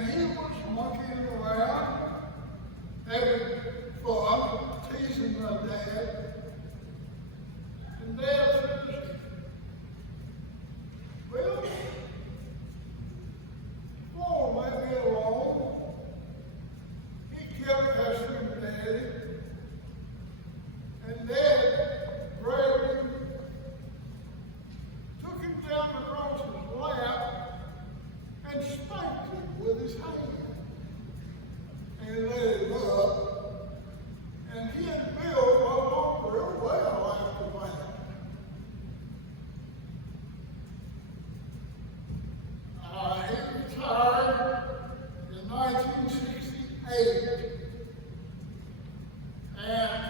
and he was monkeying around, having fun, teasing my dad. And Dad says, well, Paul let me alone. He kept pestering Daddy. And Dad grabbed him, took him down across his lap, and spanked him with his hand. And let him up. And he and Bill got along real well after that. He retired in 1968. And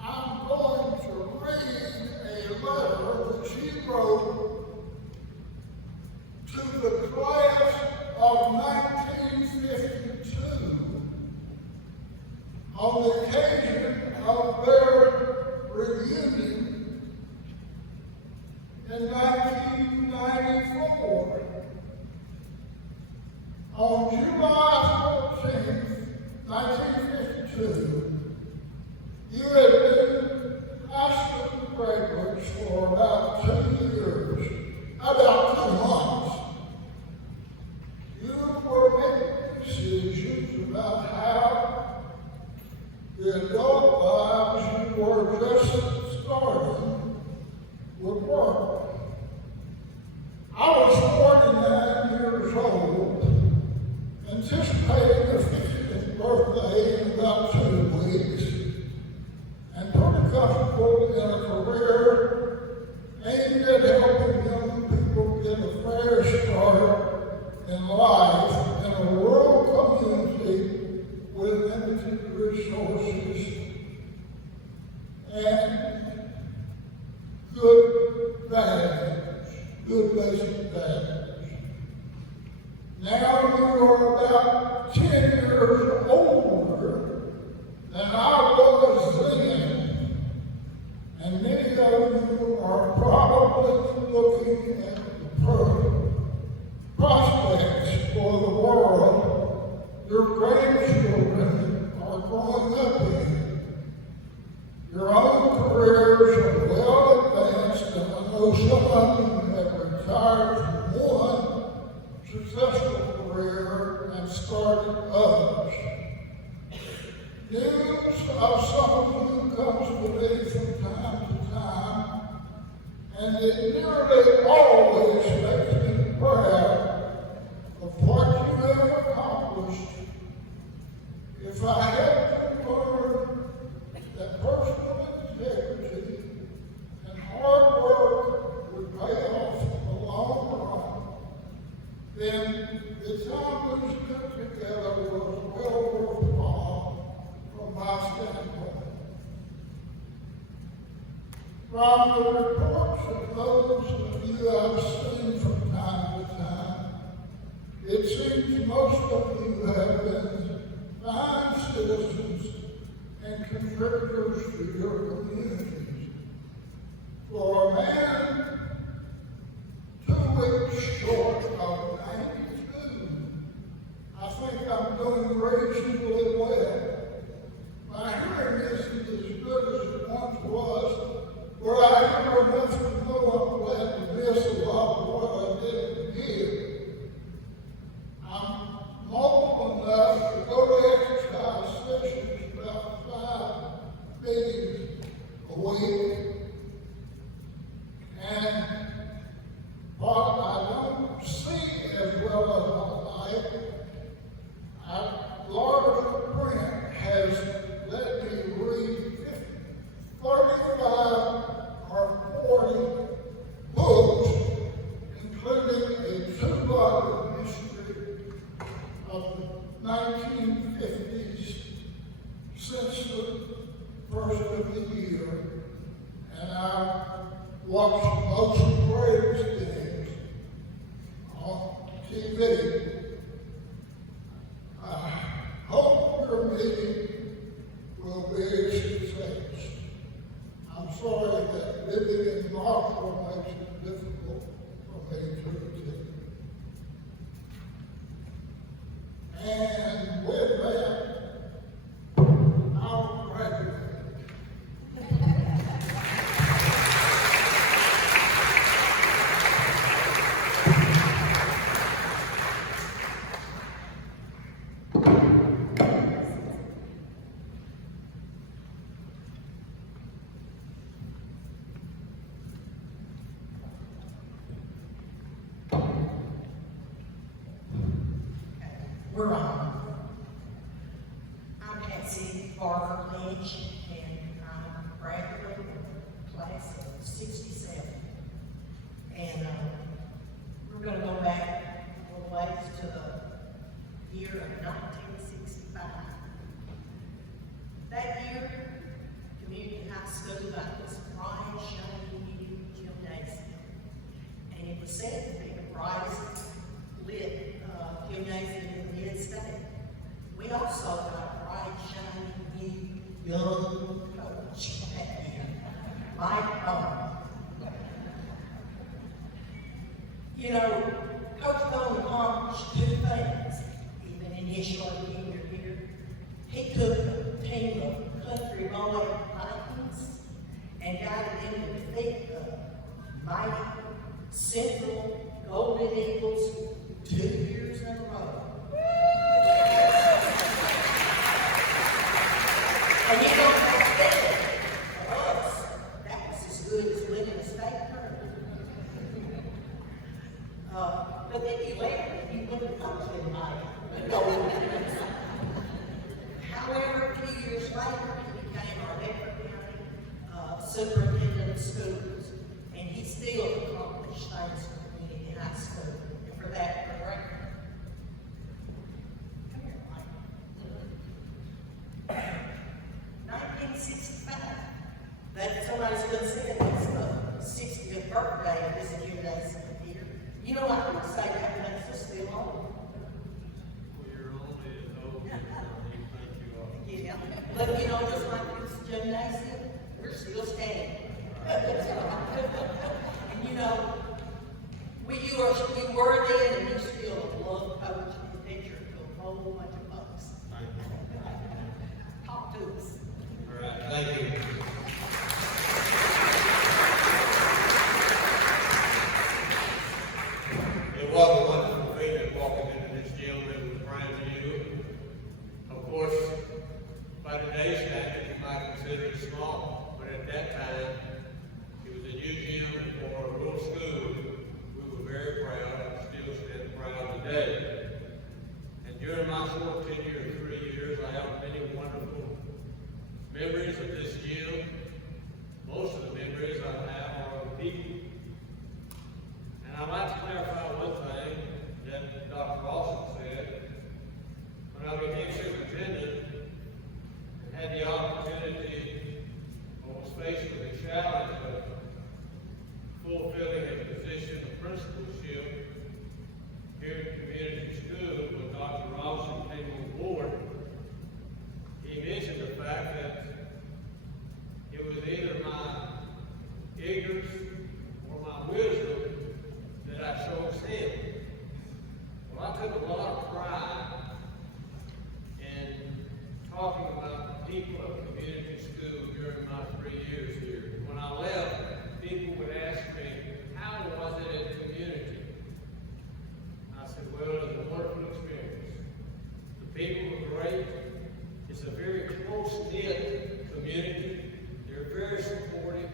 I'm going to read a letter that she wrote to the class of 1952 on the occasion of their reunion in 1994. On July 14th, 1952, you had been high school graduates for about 2 years, about 2 months. You were making decisions about how the adult lives you were just starting would work. I was 49 years old, anticipating a 50th birthday in about 2 weeks, and pretty comfortable in a career aimed at helping young people get a fair start in life in a rural community with limited resources and good values, good basic values. Now you are about 10 years older than I was then, and many of you are probably looking at the prospects for the world your grandchildren are growing up in. Your own careers are well advanced, and I know some of you have retired from one successful career and started others. News of some of you comes to me from time to time, and it nearly always makes me proud of what you have accomplished. If I had to learn that personal integrity and hard work would pay off in the long run, then the time we spent together was well worthwhile from my standpoint. From the reports of those of you I've seen from time to time, it seems most of you have been fine citizens and contributors to your communities. For a man 2 weeks short of 92, I think I'm doing reasonably well. My hearing isn't as good as it once was, where I hear enough to know I'm glad to miss a lot of what I didn't hear. I'm mobile enough to go to exercise sessions about 5 meetings a week. And while I don't see as well as I like, large print has let me read 35 or 40 books, including a 2-volume history of the 1950s since the first of the year, and I watched most of the Braves games on TV. I hope your meeting will be a success. I'm sorry that living in Knoxville makes it difficult for me to attend. And with that, I'll graduate. We're on. I'm Patsy Barker Lynch, and I'm graduating class of '67. And we're going to go back a little ways to the year of 1965. That year, community high school got this bright, shiny new gymnasium. And it was said to be the brightest lit gymnasium in the mid-state. We also got a bright, shiny, new, young coach that year, Mike Bowman. You know, Coach Bowman accomplished two things, even initially junior year. He took a team of country boy Vikings and got them to defeat the mighty Central Golden Eagles 2 years in a row. And you know, back then, for us, that was as good as winning a state tournament. But then you later, you went to coach in the Golden Eagles. However, a few years later, he became our Bedford County superintendent of schools, and he still accomplished things for community high school. And for that, we're grateful. Come here, Mike. 1965. That somebody's going to say it's the 60th birthday of this gymnasium here. You know, I would say that makes us still on. You're only as old as you think you are. Yeah, but you know, just like this gymnasium, we're still standing. And you know, you were then, and you still love coaching and teacher to a whole bunch of folks. Talk to us. All right, thank you. It was a wonderful feeling walking into this gym that was brand new. Of course, by today's standards, you might consider it small, but at that time, it was a new gym for a rural school. We were very proud, and still stand proud today. And during my short tenure of 3 years, I have many wonderful memories of this gym. Most of the memories I have are of people. And I'd like to clarify one thing that Dr. Austin said. When I became superintendent and had the opportunity, or was faced with the challenge of fulfilling a position of principalship here at community school, when Dr. Robinson came on board, he mentioned the fact that it was either my ignorance or my wisdom that I chose him. Well, I took a lot of pride in talking about the people of community school during my 3 years here. When I left, people would ask me, how was it at community? I said, well, it was a wonderful experience. The people were great. It's a very close-knit community. They're very supportive.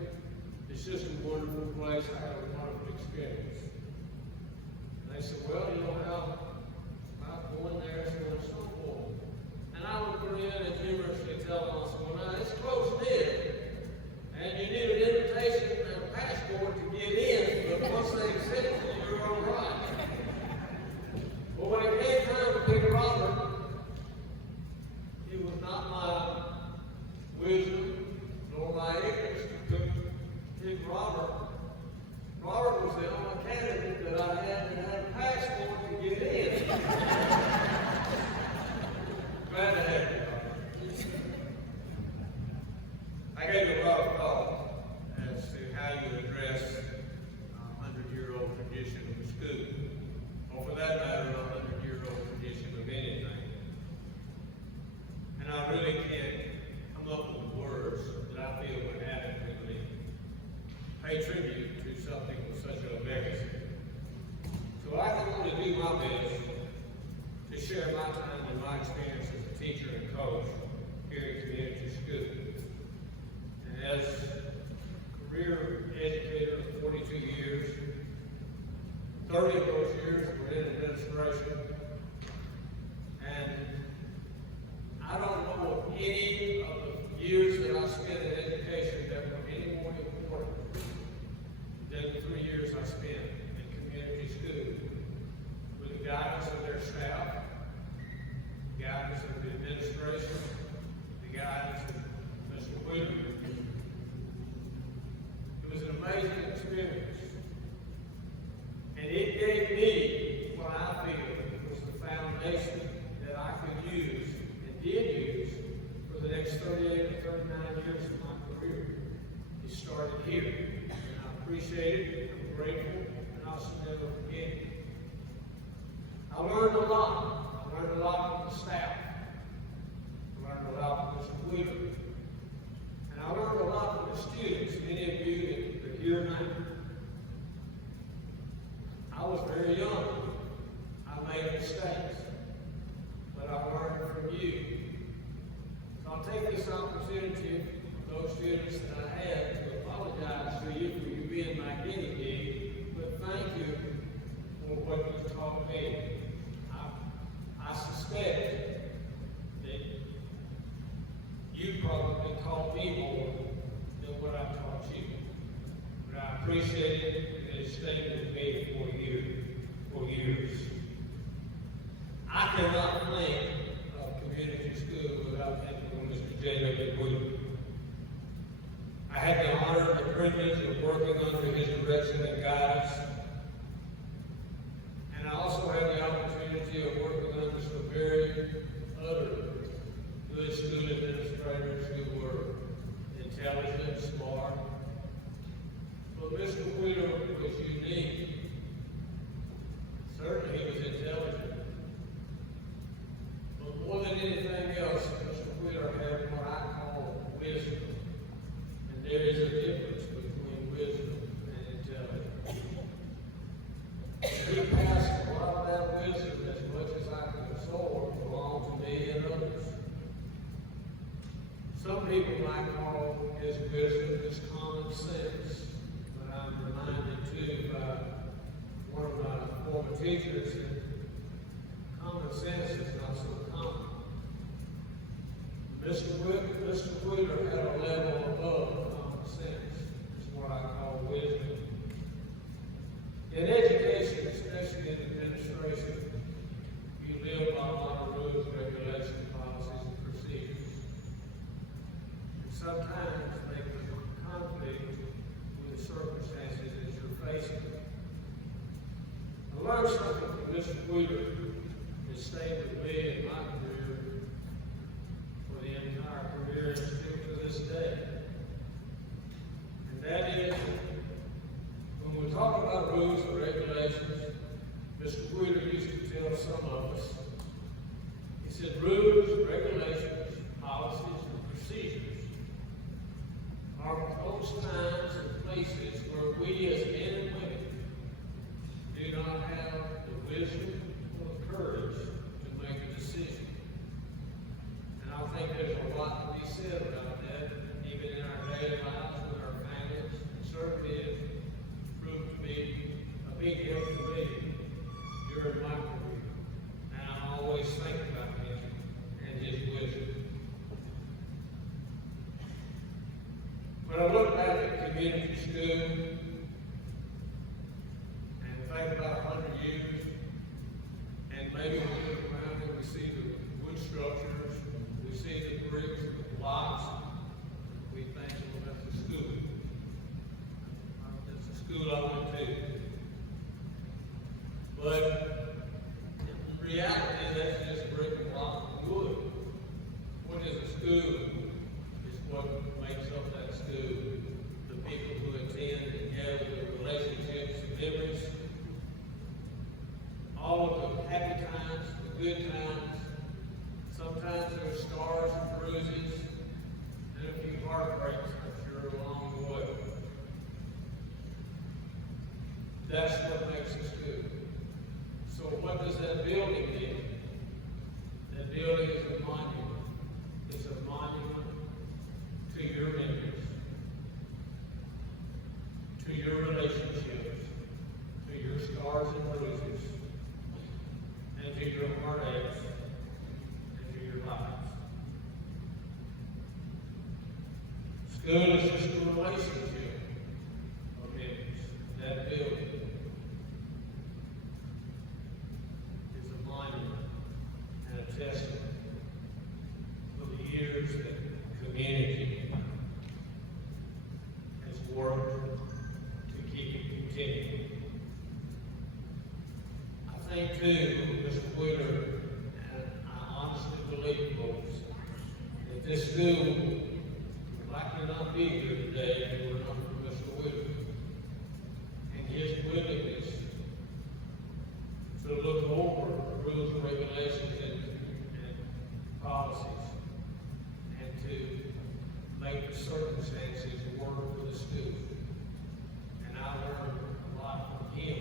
It's just a wonderful place. I had a wonderful experience. And they said, well, you know how about going there, so on and so forth. And I would go in and humorously tell them, I said, well, now, it's close-knit. And you need an invitation and a passport to get in, but once they accept you, you're all right. But when it came time to pick Robert, it was not my wisdom nor my ignorance to pick Robert. Robert was the only candidate that I had that had a passport to get in. Glad to have you, Robert. I gave you a lot of thought as to how you address a 100-year-old tradition of the school, or for that matter, a 100-year-old tradition of anything. administration, the guidance of Mr. Wheeler. It was an amazing experience. And it gave me what I feel was the foundation that I could use and did use for the next 38 or 39 years of my career. It started here. And I appreciate it, I'm grateful, and I'll never forget it. I learned a lot. I learned a lot from the staff. I learned a lot from Mr. Wheeler. And I learned a lot from the students, many of you that are here now. I was very young. I made mistakes. But I learned from you. So I'll take this opportunity for those students that I had to apologize to you for you being my guinea pig, but thank you for what you taught me. I suspect that you probably taught me more than what I taught you. But I appreciate it, and it stayed with me for years. I cannot think of community school without thinking of Mr. J.W. Wheeler. I had the honor and privilege of working under his direction and guidance. And I also had the opportunity of working under some very other good school administrators who were intelligent, smart. But Mr. Wheeler was unique. Certainly he was intelligent. But more than anything else, Mr. Wheeler had what I call wisdom. And there is a difference between wisdom and intelligence. He passed a lot of that wisdom as much as I could absorb along to me and others. Some people might call his wisdom just common sense, but I'm reminded too by one of my former teachers that common sense is not so common. Mr. Wheeler had a level above common sense. It's what I call wisdom. In education, especially in administration, you live by a lot of rules, regulations, policies, and procedures. And sometimes they can conflict with the circumstances that you're facing. I learned something from Mr. Wheeler that stayed with me in my career for the entire career and still to this day. And that is, when we talk about rules and regulations, Mr. Wheeler used to tell some of us, he said, rules, regulations, policies, and procedures are those times and places where we as men and women do not have the wisdom or the courage to make a decision. And I think there's a lot to be said about that, even in our daily lives with our families, and certainly it proved to be a big help to me during my career. And I always think about him and his wisdom. When I look back at community school and think about 100 years, and maybe we look around and we see the wood structures, we see the bricks and the blocks, we think, well, that's a school. That's a school I went to. But in reality, that's just brick and block and wood. What is a school is what makes up that school. The people who attend and gather, the relationships, the memories, all of the happy times, the good times. Sometimes there are scars and bruises, and a few heartbreaks, I'm sure, along the way. That's what makes us good. So what does that building mean? That building is a monument. It's a monument to your memories, to your relationships, to your scars and bruises, and to your heartaches, and to your lives. School is just a relationship of memories. That building is a monument and a testament Mr. Wheeler, and I honestly believe, folks, that this school would likely not be here today if it were not for Mr. Wheeler and his willingness to look over rules and regulations and policies and to make the circumstances work for the student. And I learned a lot from him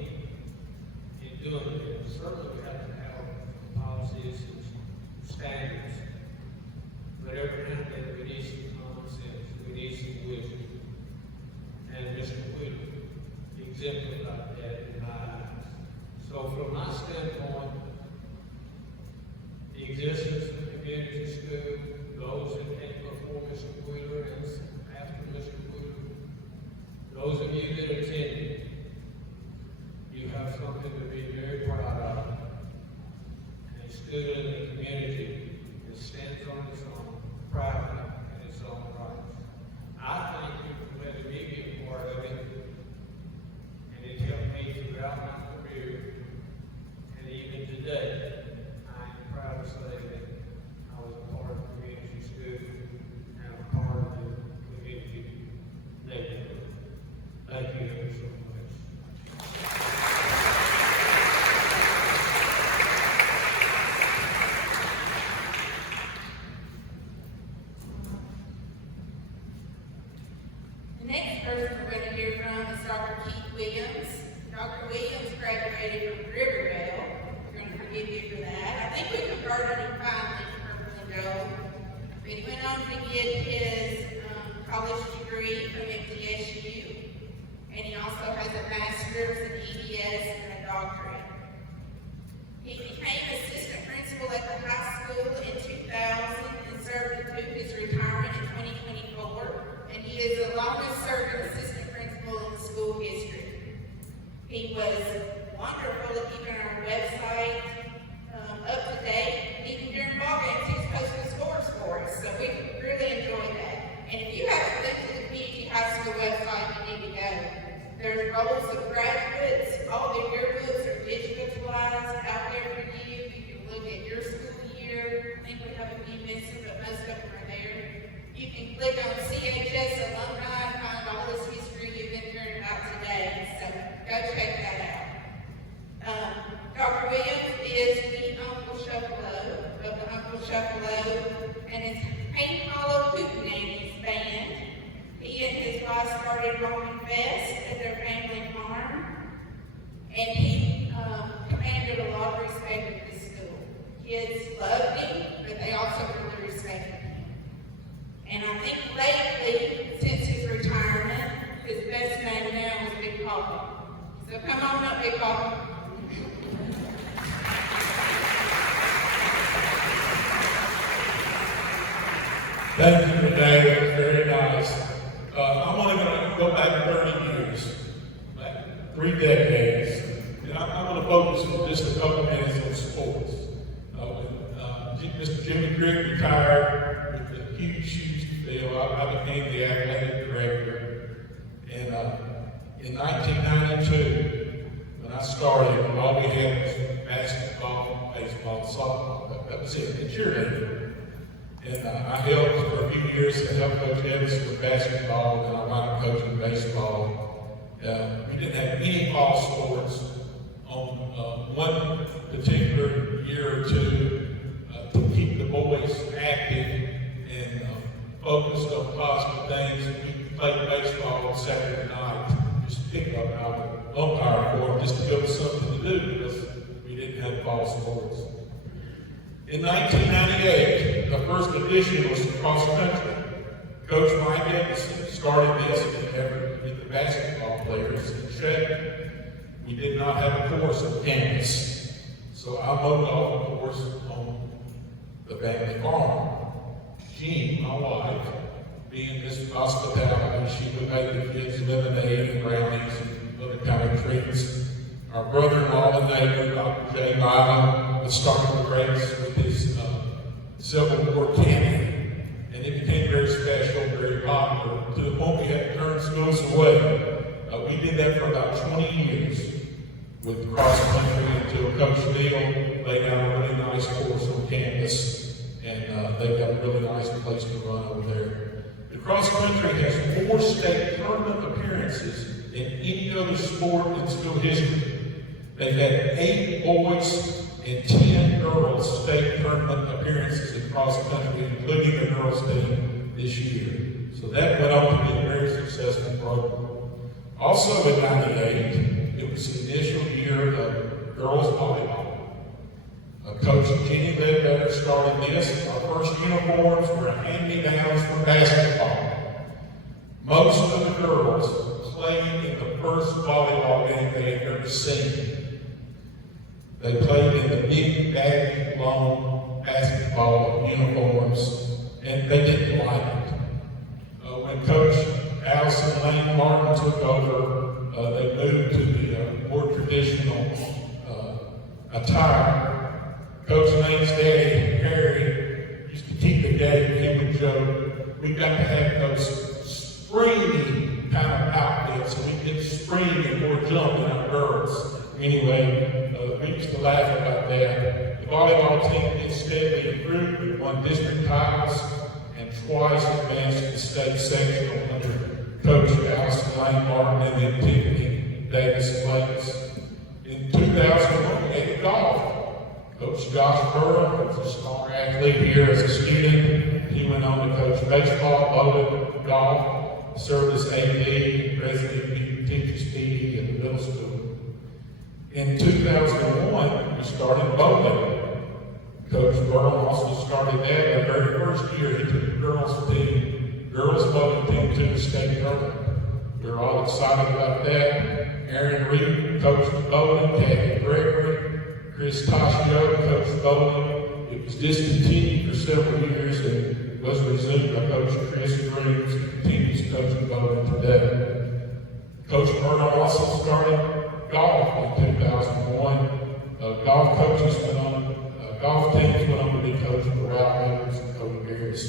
in doing it. Certainly we have to have policies and standards, but every now and then we need some common sense, we need some wisdom. And Mr. Wheeler exemplified that in my eyes. So from my standpoint, the existence of the community school, those that came before Mr. Wheeler and after Mr. Wheeler, those of you that attended, you have something to be very proud of. And a school in the community that stands on its own, proud in its own rights. I thank you for letting me be a part of it, and it helped me throughout my career. And even today, I am proud to say that I was a part of the community school and a part of the community neighborhood. Thank you ever so much. The next person we're going to hear from is Dr. Keith Williams. Dr. Williams graduated from Riverdale. We're going to forgive you for that. I think we converted him finally to purple and gold. But he went on to get his college degree from MTSU. And he also has a master's in EDS and a doctorate. He became assistant principal at the high school in 2000 and served until his retirement in 2024. And he is the longest serving assistant principal in the school history. He was wonderful at keeping our website up to date. Even during ball games, he's posting scores for us. So we really enjoyed that. And if you haven't been to the community high school website, you need to go. There's rolls of graduates. All the yearbooks are digitalized out there for you. You can look at your school year. I think we have a few missing, but most of them are there. You can click on CHS Alumni and find all this history you've been hearing about today. So go check that out. Dr. Williams is the Uncle Shuffalo of the Uncle Shuffalo and his Paint Hollow Hootenannies band. He and his wife started Roman Fest at their family farm, and he commanded a lot of respect at this school. Kids loved him, but they also really respected him. And I think lately, since his retirement, his best man now is Big Papa. So come on up, Big Papa. Thank you, Renee. That was very nice. I'm only going to go back 30 years, like 3 decades, and I'm going to focus on just a couple minutes on sports. When Mr. Jimmy Crick retired with the huge shoes to fill, I became the athletic director. And in 1992, when I started, all we had was basketball, baseball, softball. That was it, and cheerleading. And I helped for a few years to help Coach Evans with basketball, and I wound up coaching baseball. We didn't have any fall sports on one particular year or two to keep the boys active and focused on positive things. We played baseball on Saturday night, just pick up our umpire for them, just to give us something to do because we didn't have fall sports. In 1998, the first edition was cross country. Coach Mike Edison started this with the basketball players in track. We did not have a course on campus, so I mowed off a course on the family farm. Jean, my wife, being this hospitality, she would make the kids lemonade and brownies and other kind of treats. Our brother-in-law, the neighbor, Dr. Jay Biden, would start the race with his Civil War cannon, and it became very special, very popular, to the point we had to turn schools away. We did that for about 20 years with cross country until Coach Neal laid and they've got a really nice place to run over there. The cross country has 4 state tournament appearances in any other sport in school history. They've had 8 boys and 10 girls state tournament appearances in cross country, including the girls team this year. So that went on to be a very successful program. Also in '98, it was the initial year of girls volleyball. Coach Jenny Ledbetter started this. Our first uniforms were hand-me-downs from basketball. Most of the girls played in the first volleyball game they had ever seen. They played in the big, baggy, long basketball uniforms, and they didn't like it. When Coach Allison Lane Martin took over, they moved to the more traditional attire. Coach Lane's daddy, Harry, used to keep the game. He would joke, "We've got to have those springy kind of outfits so we can get spring and more jump in our girls." Anyway, we used to laugh about that. The volleyball team did steadily improve. We won district titles and twice advanced to the state sectional under Coach Allison Lane Martin and then Tiffany Davis Place. In 2001, we added golf. Coach Josh Burrow was a star athlete here as a student. He went on to coach baseball, bowling, golf, served as AD, president of Teachers PD at the middle school. In 2001, we started bowling. Coach Burrow also started that. The very first year, he took the girls bowling team to the state tournament. We're all excited about that. Aaron Reed coached bowling, Kathy Gregory, Chris Toshio coached bowling. It was discontinued for several years and was resumed by Coach Chris Grooms, who continues coaching bowling today. Coach Burrow also started golf in 2001. Golf teams went on to be coached by Ralph Edwards and Cody Harris.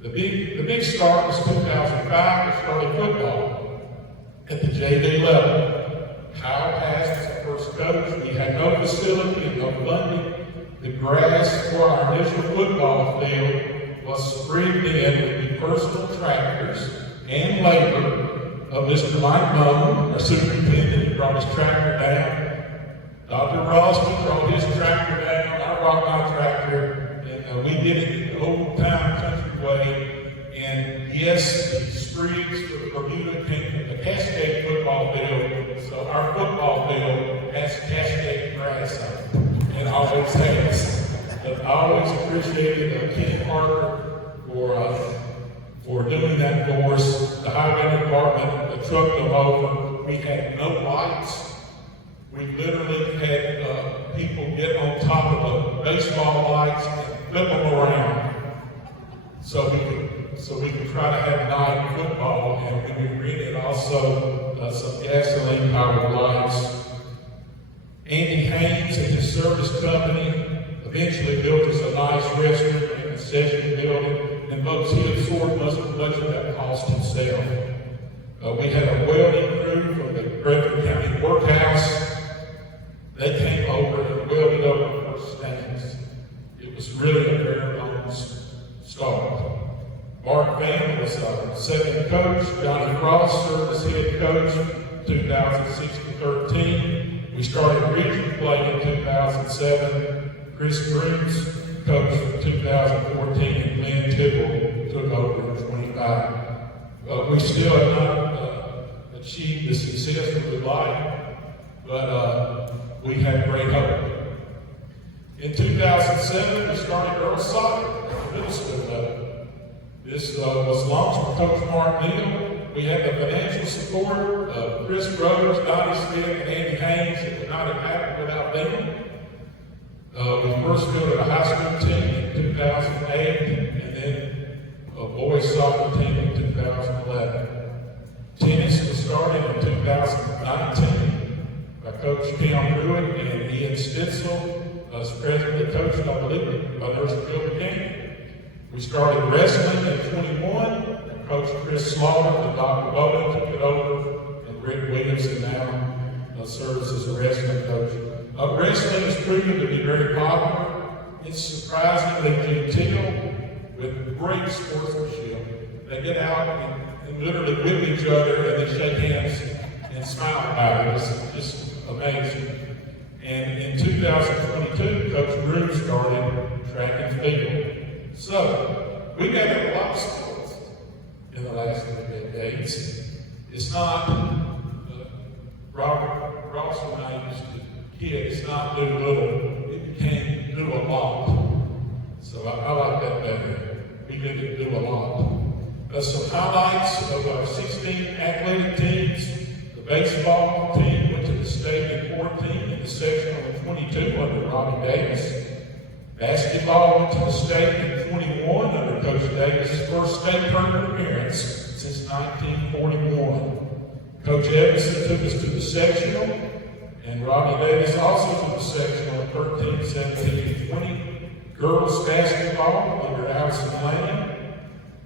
The big start was 2005. We started football at the JV level. Howell passed as our first coach. We had no facility, no funding. The grass for our initial football field was sprigged in with the personal tractors and labor of Mr. Mike Moan, our superintendent, who brought his tractor down. Dr. Rosby brought his tractor down. I brought my tractor, and we did it the old-time country way. And yes, the sprigs for Bermuda came from the Cascade football field, so our football field has Cascade grass on it, and always has. But I always appreciated Ken Parker for doing that for us. The highway department, the truck come over. We had no lights. We literally had people get on top of the baseball lights and flip them around so we could try to have night football, and we rented also some gasoline-powered lights. Andy Haynes and his service company eventually built us a nice restroom and concession building, and folks, he absorbed much of that cost himself. We had a welding crew from the Breathitt County Workhouse. They came over and welded up our first stands. It was really a very long start. Mark Van was our second coach. Johnny Cross served as head coach 2006 to 13. We started regional play in 2007. Chris Grooms coached in 2014, and Glenn Tibble took over in 25. We still have not achieved the success we would like, but we have great hope. In 2007, we started girls soccer at the middle school level. This was launched by Coach Mark Neal. We had the financial support of Chris Rose, Donnie Smith, and Andy Haynes. It would not have happened without them. We first built a high school team in 2008, and then a boys soccer team in 2011. Tennis was started in 2019 by Coach Tim Pruitt and Ian Stitzel as president and coach, and I believe others still began. We started wrestling in 21, and Coach Chris Slaughter and Dr. Bowden took it over, and Rick Williamson now serves as a wrestling coach. Wrestling has proven to be very popular. It's surprisingly genteel with great sportsmanship. They get out and literally whip each other and then shake hands and smile about it. It's just amazing. And in 2022, Coach Drew started track and field. So, we've had a lot of sports in the last 3 decades. It's not, Robert Ross and I used to kid, it's not do little, it became do a lot. So I like that better. We did do a lot. Some highlights of our 16 athletic teams. The baseball team went to the state in 14 in the sectional in 22 under Robbie Davis. Basketball went to the state in 21 under Coach Davis' first state tournament appearance since 1941. Coach Edison took us to the sectional, and Robbie Davis also to the sectional in 13, 17, and 20. Girls basketball under Allison Lane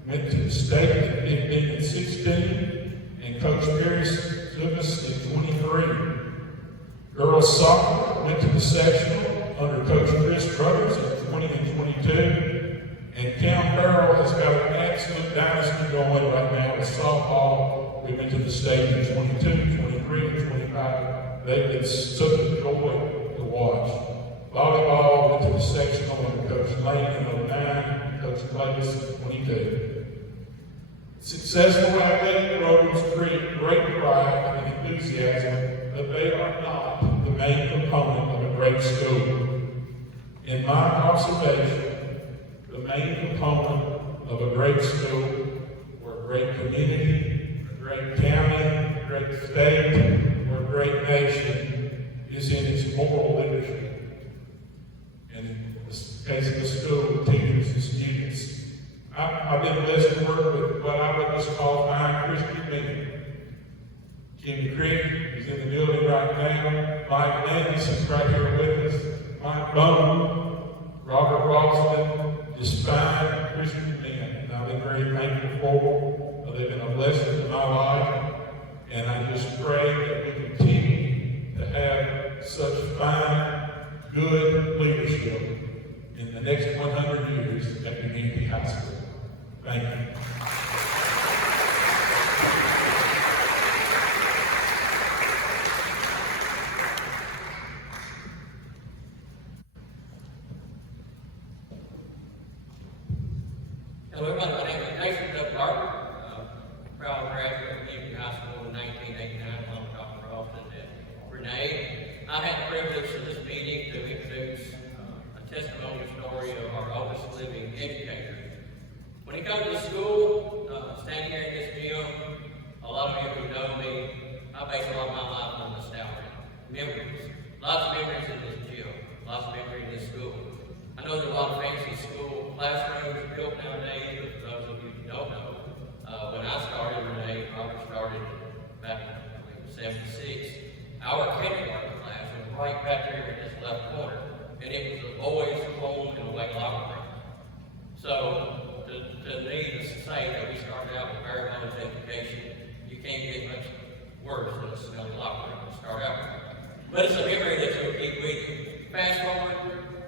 went to the state in 15 and 16, and Coach Pierce took us in 23. Girls soccer went to the sectional under Coach Chris Brothers in 20 and 22, and Cam Farrell has got an absolute dynasty going right now with softball. We went to the state in 22, 23, and 25. It's such a joy to watch. Volleyball went to the sectional under Coach Lane in 09, Coach Clayton in 22. Successful athletic programs create great pride and enthusiasm, but they are not the main component of a great school. In my observation, the main component of a great school, or a great community, a great county, a great state, or a great nation is in its moral leadership. And in the case of the school, teachers and students. I've been blessed to work with what I would just call fine Christian men. Jimmy Crick is in the building right now. Mike Landis is right here with us. Mike Bone, Robert Ralston, just fine Christian men. And I've been very thankful for them. They've been a blessing to my life. And I just pray that we continue to have such fine, good leadership in the next 100 years at Community High School. Thank you. Hello, everybody. My name is Nathan Barber. Proud graduate of Community High School in 1989, along with Dr. Ralston and Renee. I had the privilege of this meeting to introduce a testimonial story of our oldest living educator. When it comes to school, standing here in this gym, a lot of you who know me, I base a lot of my life on nostalgia, memories. Lots of memories in this gym, lots of memories in this school. I know there are a lot of fancy school classrooms built nowadays, but for those of you who don't know, when I started, Renee, Robert started back in 76, our kindergarten class was right back here in this left corner, and it was a boys' home and away locker room. So, to me, to say that we started out with very much education, you can't get much worse than a smelly locker room to start out with. But it's a memory that you'll keep with you. Fast forward,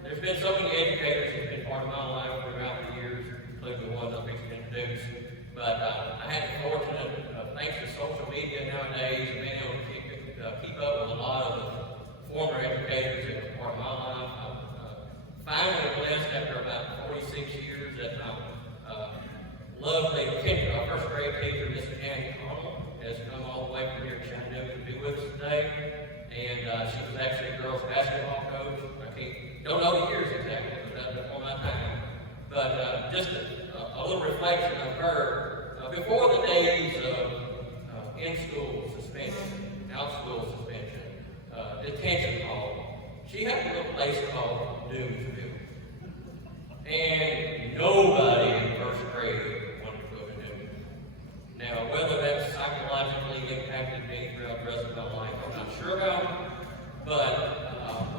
there's been so many educators who've been part of my life throughout the years, including the ones I've introduced. But I had the fortunate, thanks to social media nowadays, being able to keep up with a lot of the former educators that were part of my life. I'm finally blessed after about 46 years that my lovely our first grade teacher, Miss Annie Connell, has come all the way from here to Chattanooga to be with us today. And she was actually a girls basketball coach. Don't know the years exactly, but that's before my time. But just a little reflection of her. Before the days of in-school suspension, out-school suspension, detention hall, she had a little place called Doomsville. And nobody in first grade wanted to go to Doomsville. Now, whether that's psychologically impacted me throughout the rest of my life, I'm not sure about. But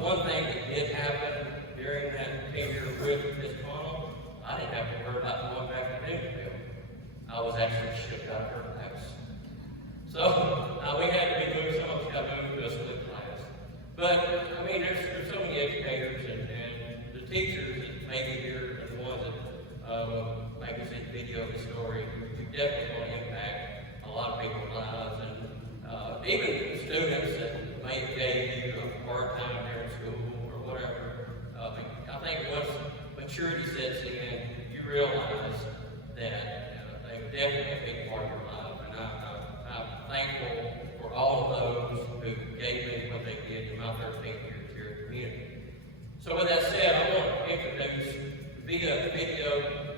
one thing that did happen during that tenure with Miss Connell, I didn't have to worry about going back to Doomsville. I was actually shipped out of her house. So we had to be moved, some of us got moved to a split class. But I mean, there's so many educators and the teachers maybe see the video of the story, you definitely want to impact a lot of people's lives, and even students that may gave you a hard time there in school or whatever. I think once maturity sets in, you realize that they were definitely a big part of your life, and I'm thankful for all of those who gave me what they did in my 13 years here at the community. So with that said, I want to introduce via video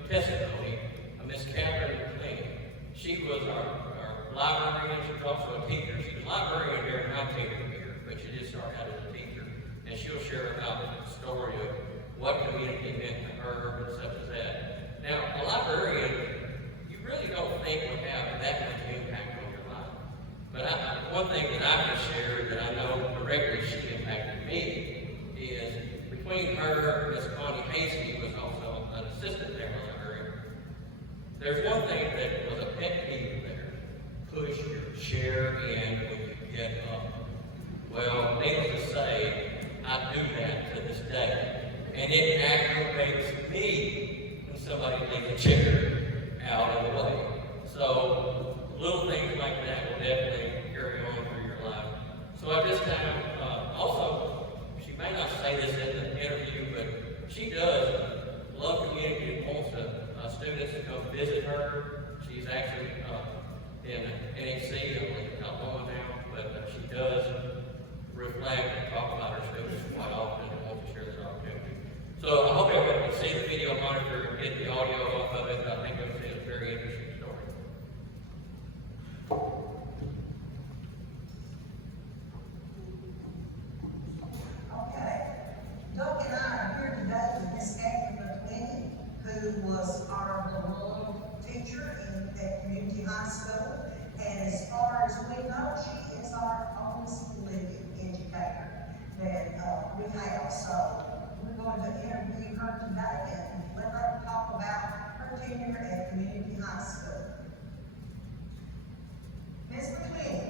testimony of Miss Catherine McLean. She was our librarian. She was also a teacher. She was a librarian during my tenure here, but she did start out as a teacher. And she'll share about the story of what community meant to her and such as that. Now, a librarian, you really don't think would have that much impact on your life. But one thing that I can share that I know directly she impacted me is between her and Miss Connie Hasty, who was also an assistant there librarian. There's one thing that was a pet peeve there: push your chair in when you get up. Well, needless to say, I do that to this day, and it aggravates me when somebody leaves a chair out of the way. So little things like that will definitely carry on through your life. So at this time, also, she may not say this in the interview, but she does love community and wants students to come visit her. She's actually in NEC, I believe, not long now, but she does reflect and talk about her students quite often and wants to share this opportunity. So I hope everyone can see the video monitor and get the audio off of it. I think you'll see a very interesting story. Okay. Doug and I are here today with Miss Catherine McLean, who was our beloved teacher at Community High School. And as far as we know, she is our oldest living educator that we have. So we're going to interview her today and let her talk about her tenure at Community High School. Ms. McLean,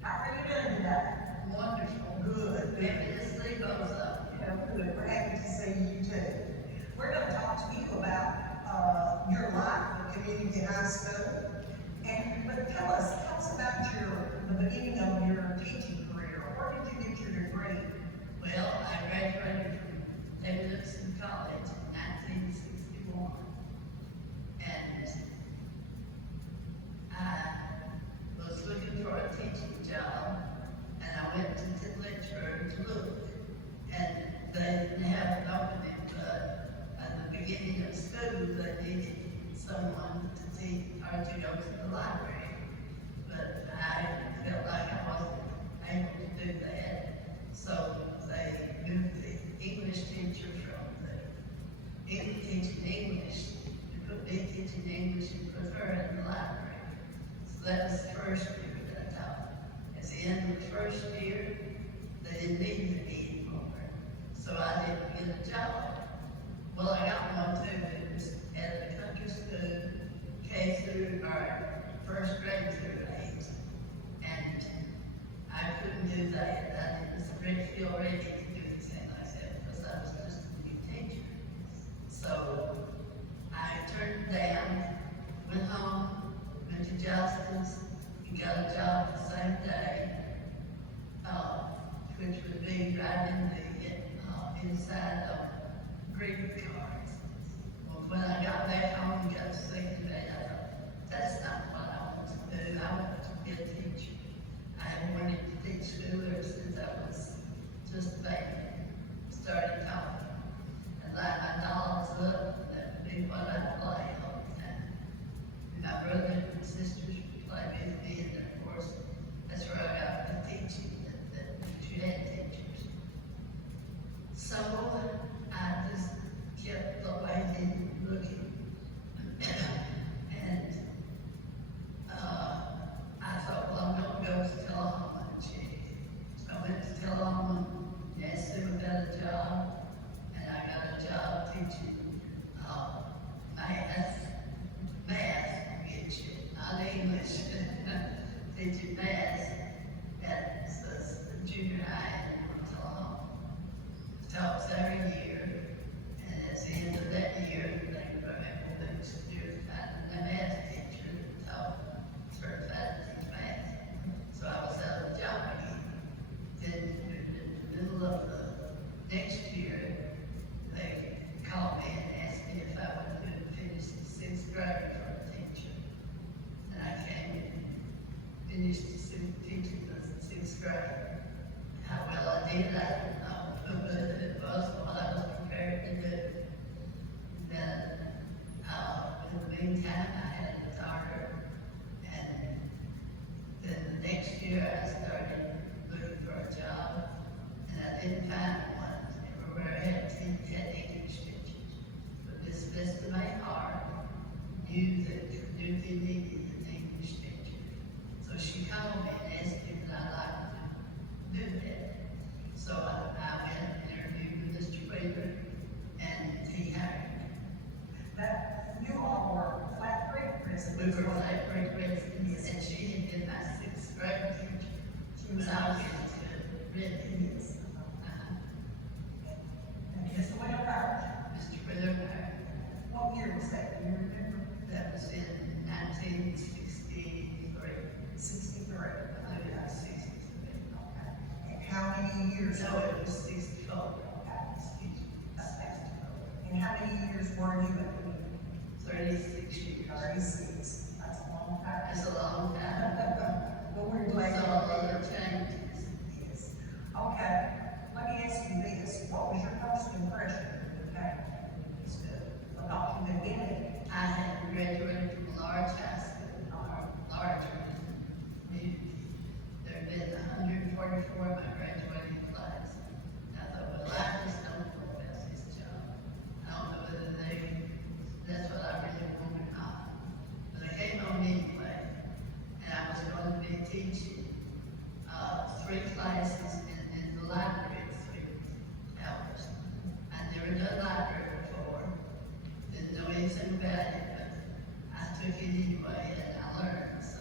how are you doing today? Wonderful. Good. Happy to see those up. Yeah, good. We're happy to see you too. We're going to talk to you about your life at Community High School. But tell us about the beginning of your teaching career. Where did you get your degree? Well, I graduated from Davidson College in 1961. And I was looking for a teaching job, and I went to Lynchburg to look. And they didn't have an opening, but at the beginning of school, they needed someone to teach or to go to the library. But I felt like I wasn't able to do that. So they moved the English teacher from the teaching English to put me teaching English and put her in the library. So that was the first year that I taught. At the end of the first year, they didn't need me anymore. So I didn't get a job. Well, I got one too. It was at a country school, K through, or first grade through 8. And I couldn't do that. I was feel ready to do anything like that because I was just a new teacher. So I turned down, went home, went to Johnston's, and got a job the same day, which would be right in the inside of greeting cards. Well, when I got back home and got to thinking about it, I thought, that's not what I want to do. I want to be a teacher. I had wanted to teach school ever since I was just a baby. who were my great grades, and she had been my sixth grade teacher. When I was in school, really. Mr. Wheelwright, Mr. Wheeler, what year was that? Do you remember? that was in 1963. 63. I mean, I was 63. Okay. And how many years? No, it was 64. And how many years were you at the 36 years. 36? That's a long time. That's a long time. Well, we're glad With you all the changes. Yes. Okay, let me ask you this, what was your first impression when you came to school? Well, not from the beginning. I had graduated from a large high school, larger than there had been 144 in my graduating class. And I thought, well, I just don't know about this job. I don't know whether that's what I really want or not. But I came home anyway, and I was going to be teaching, 3 classes in the library, 3 hours. I'd never done library before, didn't know anything about it, but I took it anyway, and I learned, so.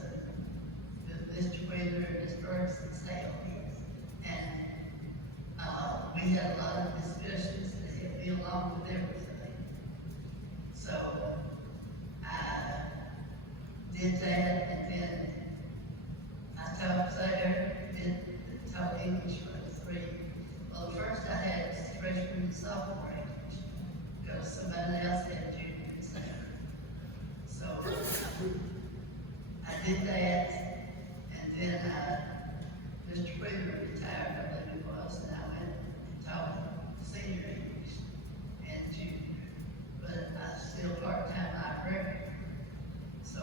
With Mr. Wheeler and Ms. Bergson's help. And, we had a lot of discussions that helped me along with everything. So, I did that, and then I taught there, taught English for 3. Well, first I had freshman and sophomore English, because somebody else had junior and senior. So, I did that, and then, Mr. Wheeler retired, I believe it was, and I went and taught senior English and junior. But I was still part-time librarian. So,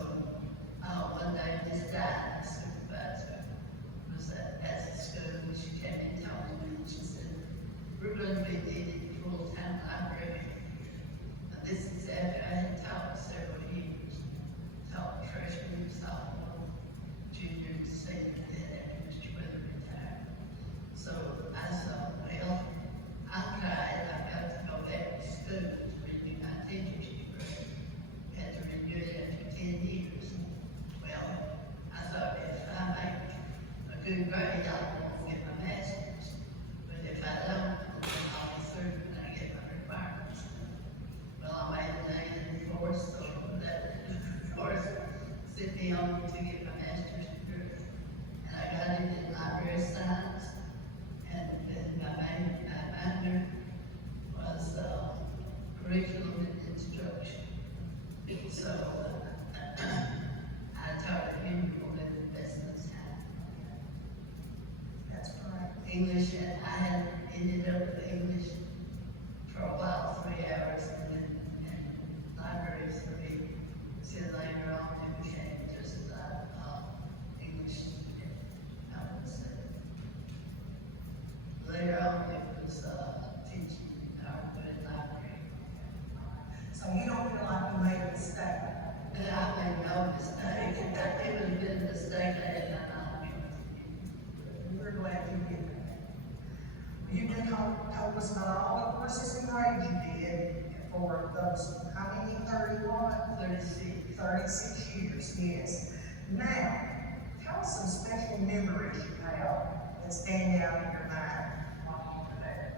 one day Miss Diana, the supervisor, was at the school, and she came and talked to me, and she said, we're going to be needing full-time librarian. But this is after I had taught several years, taught freshman, sophomore, junior, and senior, then after Mr. Wheeler retired. So I thought, well, I'm tired, I've got to go back to school to renew my teacher's degree. Had to renew it after 10 years. Well, I thought if I make a good grade, I'll get my master's. But if I don't, then I'll be through when I get my requirements. Well, I made an A in the course, so that course sent me on to get my master's degree. And I got it in library science, and then my minor was curriculum and instruction. So I taught at Henryville in investment time. That's correct. English, and I had ended up with English for a while, 3 hours, and then library 3. Till later on, it became just English. I would say. Later on, it was teaching, but in library. So you don't feel like you made a mistake? And I made no mistake. It would have been a mistake had I not been with you. We're glad you did that. You did told us about all the courses and grades you did for those, how many, 31? 36. 36 years, yes. Now, tell us some special memories you have that stand out in your mind while you were there.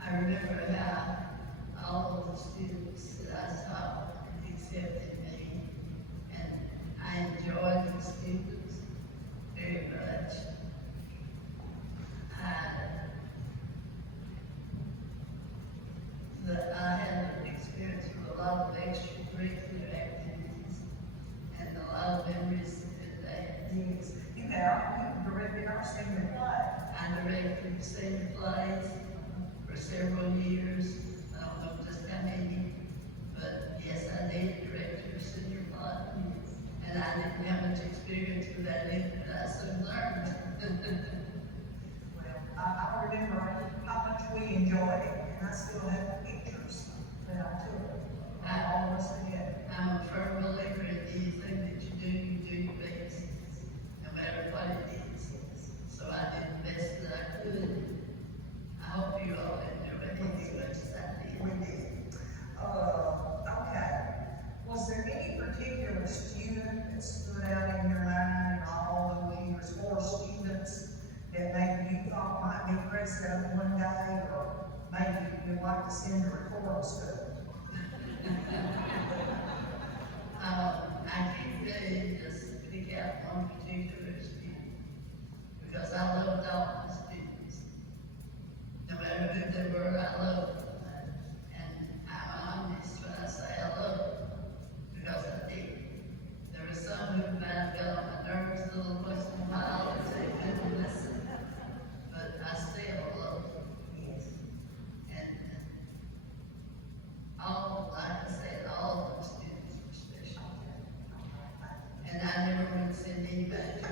I remember how all of the students that I taught accepted me, and I enjoyed the students very much. I had an experience with a lot of extracurricular activities and a lot of memories of that. Yes, you directed our senior play. I directed senior plays for several years. I don't know just how many, but yes, I did direct your senior play. And I didn't have much experience with that either, but I soon learned. Well, I remember how much we enjoyed it, and I still have pictures that I took, all of us together. I'm a firm believer in anything that you do your best, no matter what it is. So I did the best that I could. I hope you all enjoyed it as much as you'd like to send to reform school? I keep saying just pick out one particular student, because I loved all my students. No matter who they were, I loved them. And I'm honest when I say I love them, because I did. There were some who might have got on my nerves a little once in a while, and they couldn't listen, but I still love them. Yes. And all, like I said, all of the students were special. And I never would send anybody to the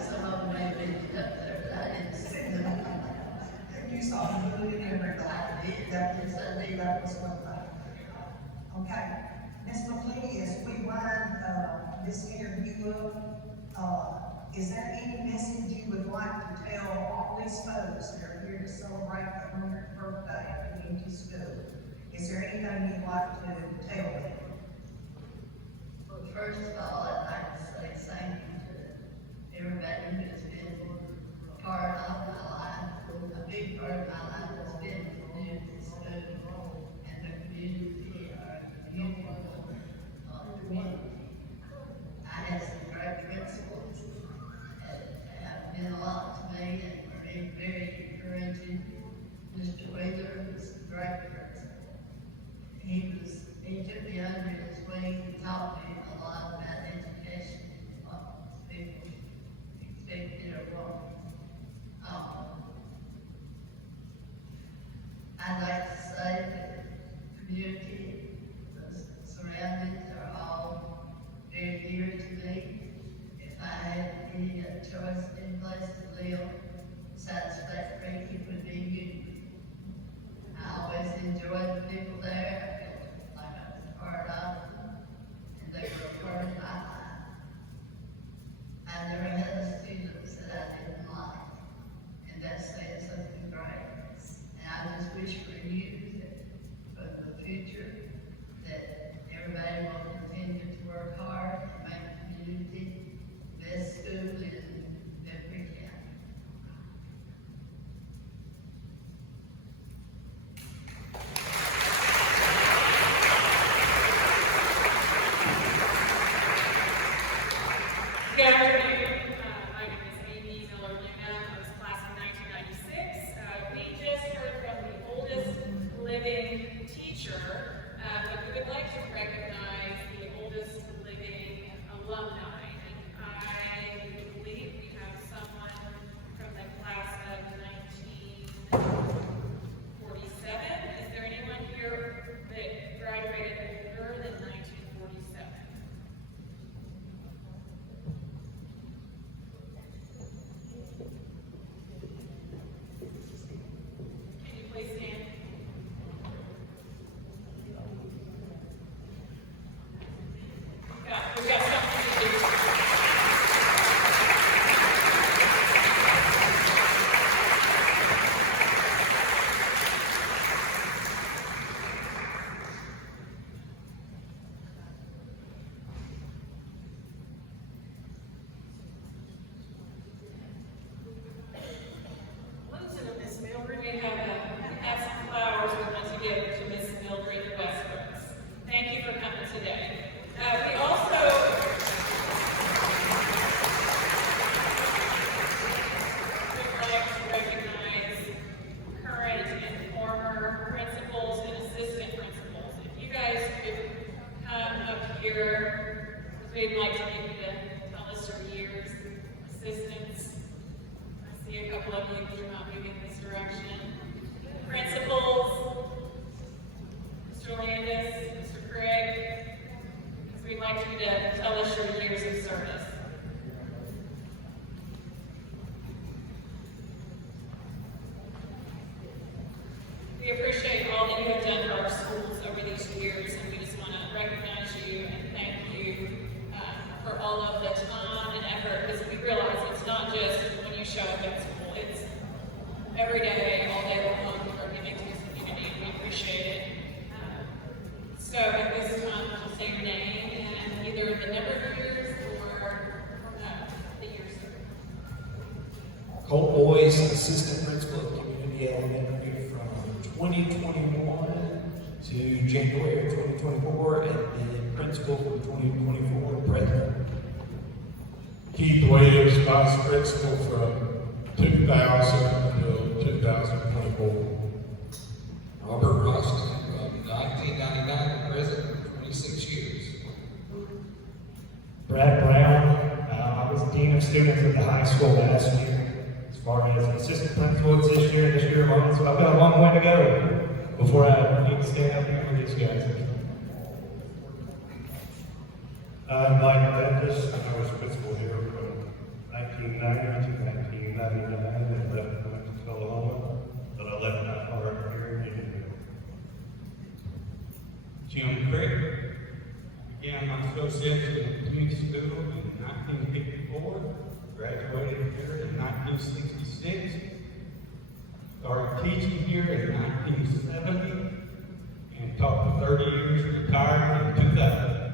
some of them may have ended up there, but I didn't send them. You saw the movie and everything. I did. Yes, I did. That was one thing. Okay, Ms. McLean, as we wind, this interview up, is there any message you would like to tell all these folks that are here to celebrate the 100th birthday of community school? Is there anything you'd like to tell them? Well, first of all, I'd like to say thank you to everybody who has been a part of my life. A big part of my life has been the community school and the community, our community. I had some great principals that have meant a lot to me and were very encouraging. Mr. Wheeler was a great principal. He took me under his wing and taught me a lot about education, what people expected or what. I'd like to say that the community, the surroundings are all very dear to me. If I had any choice in place to live besides Flat Creek, it would be you. I always enjoyed the people there. I felt like I was a part of them, and they were a part of my life. I never had a student that I didn't like, and that said something great. And I just wish for you that for the future that everybody will continue to work hard and make the community the best school in Bedford County. Good afternoon. My name is Amy Miller-Luna. I was class of 1996. We just heard from the oldest living teacher, but we would like to recognize the oldest living alumni. I believe we have someone from the class of 1947. Is there anyone here that graduated older than 1947? Can you please stand? We've got something to do. Miss Mildred, We have some flowers we want to give to Miss Mildred Westbrook. Thank you for coming today. We also would like to recognize current and former principals and assistant principals. If you guys could come up here, we'd like to get you to tell us your years, assistants. I see a couple of you came out moving this direction. Principals, Mr. Landis, Mr. Craig, we'd like you to tell us your years of service. We appreciate all that you have done for our schools over these years, and we just want to recognize you and thank you for all of the time and effort, because we realize it's not just when you show up at school, it's every day, all day long, for giving to this community, and we appreciate it. So at this time, we'll say your name and either the number of years or the years. Colt Boyce, assistant principal of community elementary from 2021 to January 2024, and then principal from 2024 to present. Keith Williams, vice principal from 2000 until 2024. Robert Rustin, from 1999 to present, 26 years. Brad Brown, I was dean of students at the high school last year. As far as assistant principal, it's this year alone, so I've got a long way to go before I need to stand up here with these guys. I'm Mike Bendis, and I was principal here from 1990 to 1999 and left Memphis, Oklahoma, but I left my heart here in Indiana. Jim Crick, began my associates in the community school in 1954, graduated here in 1966, started teaching here in 1970, and taught for 30 years, retired in 2000.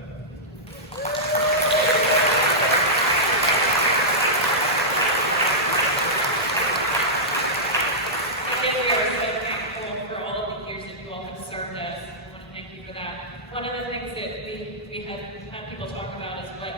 Again, we are so thankful for all of the years that you all have served us. I want to thank you for that. One of the things that we have had people talk about is what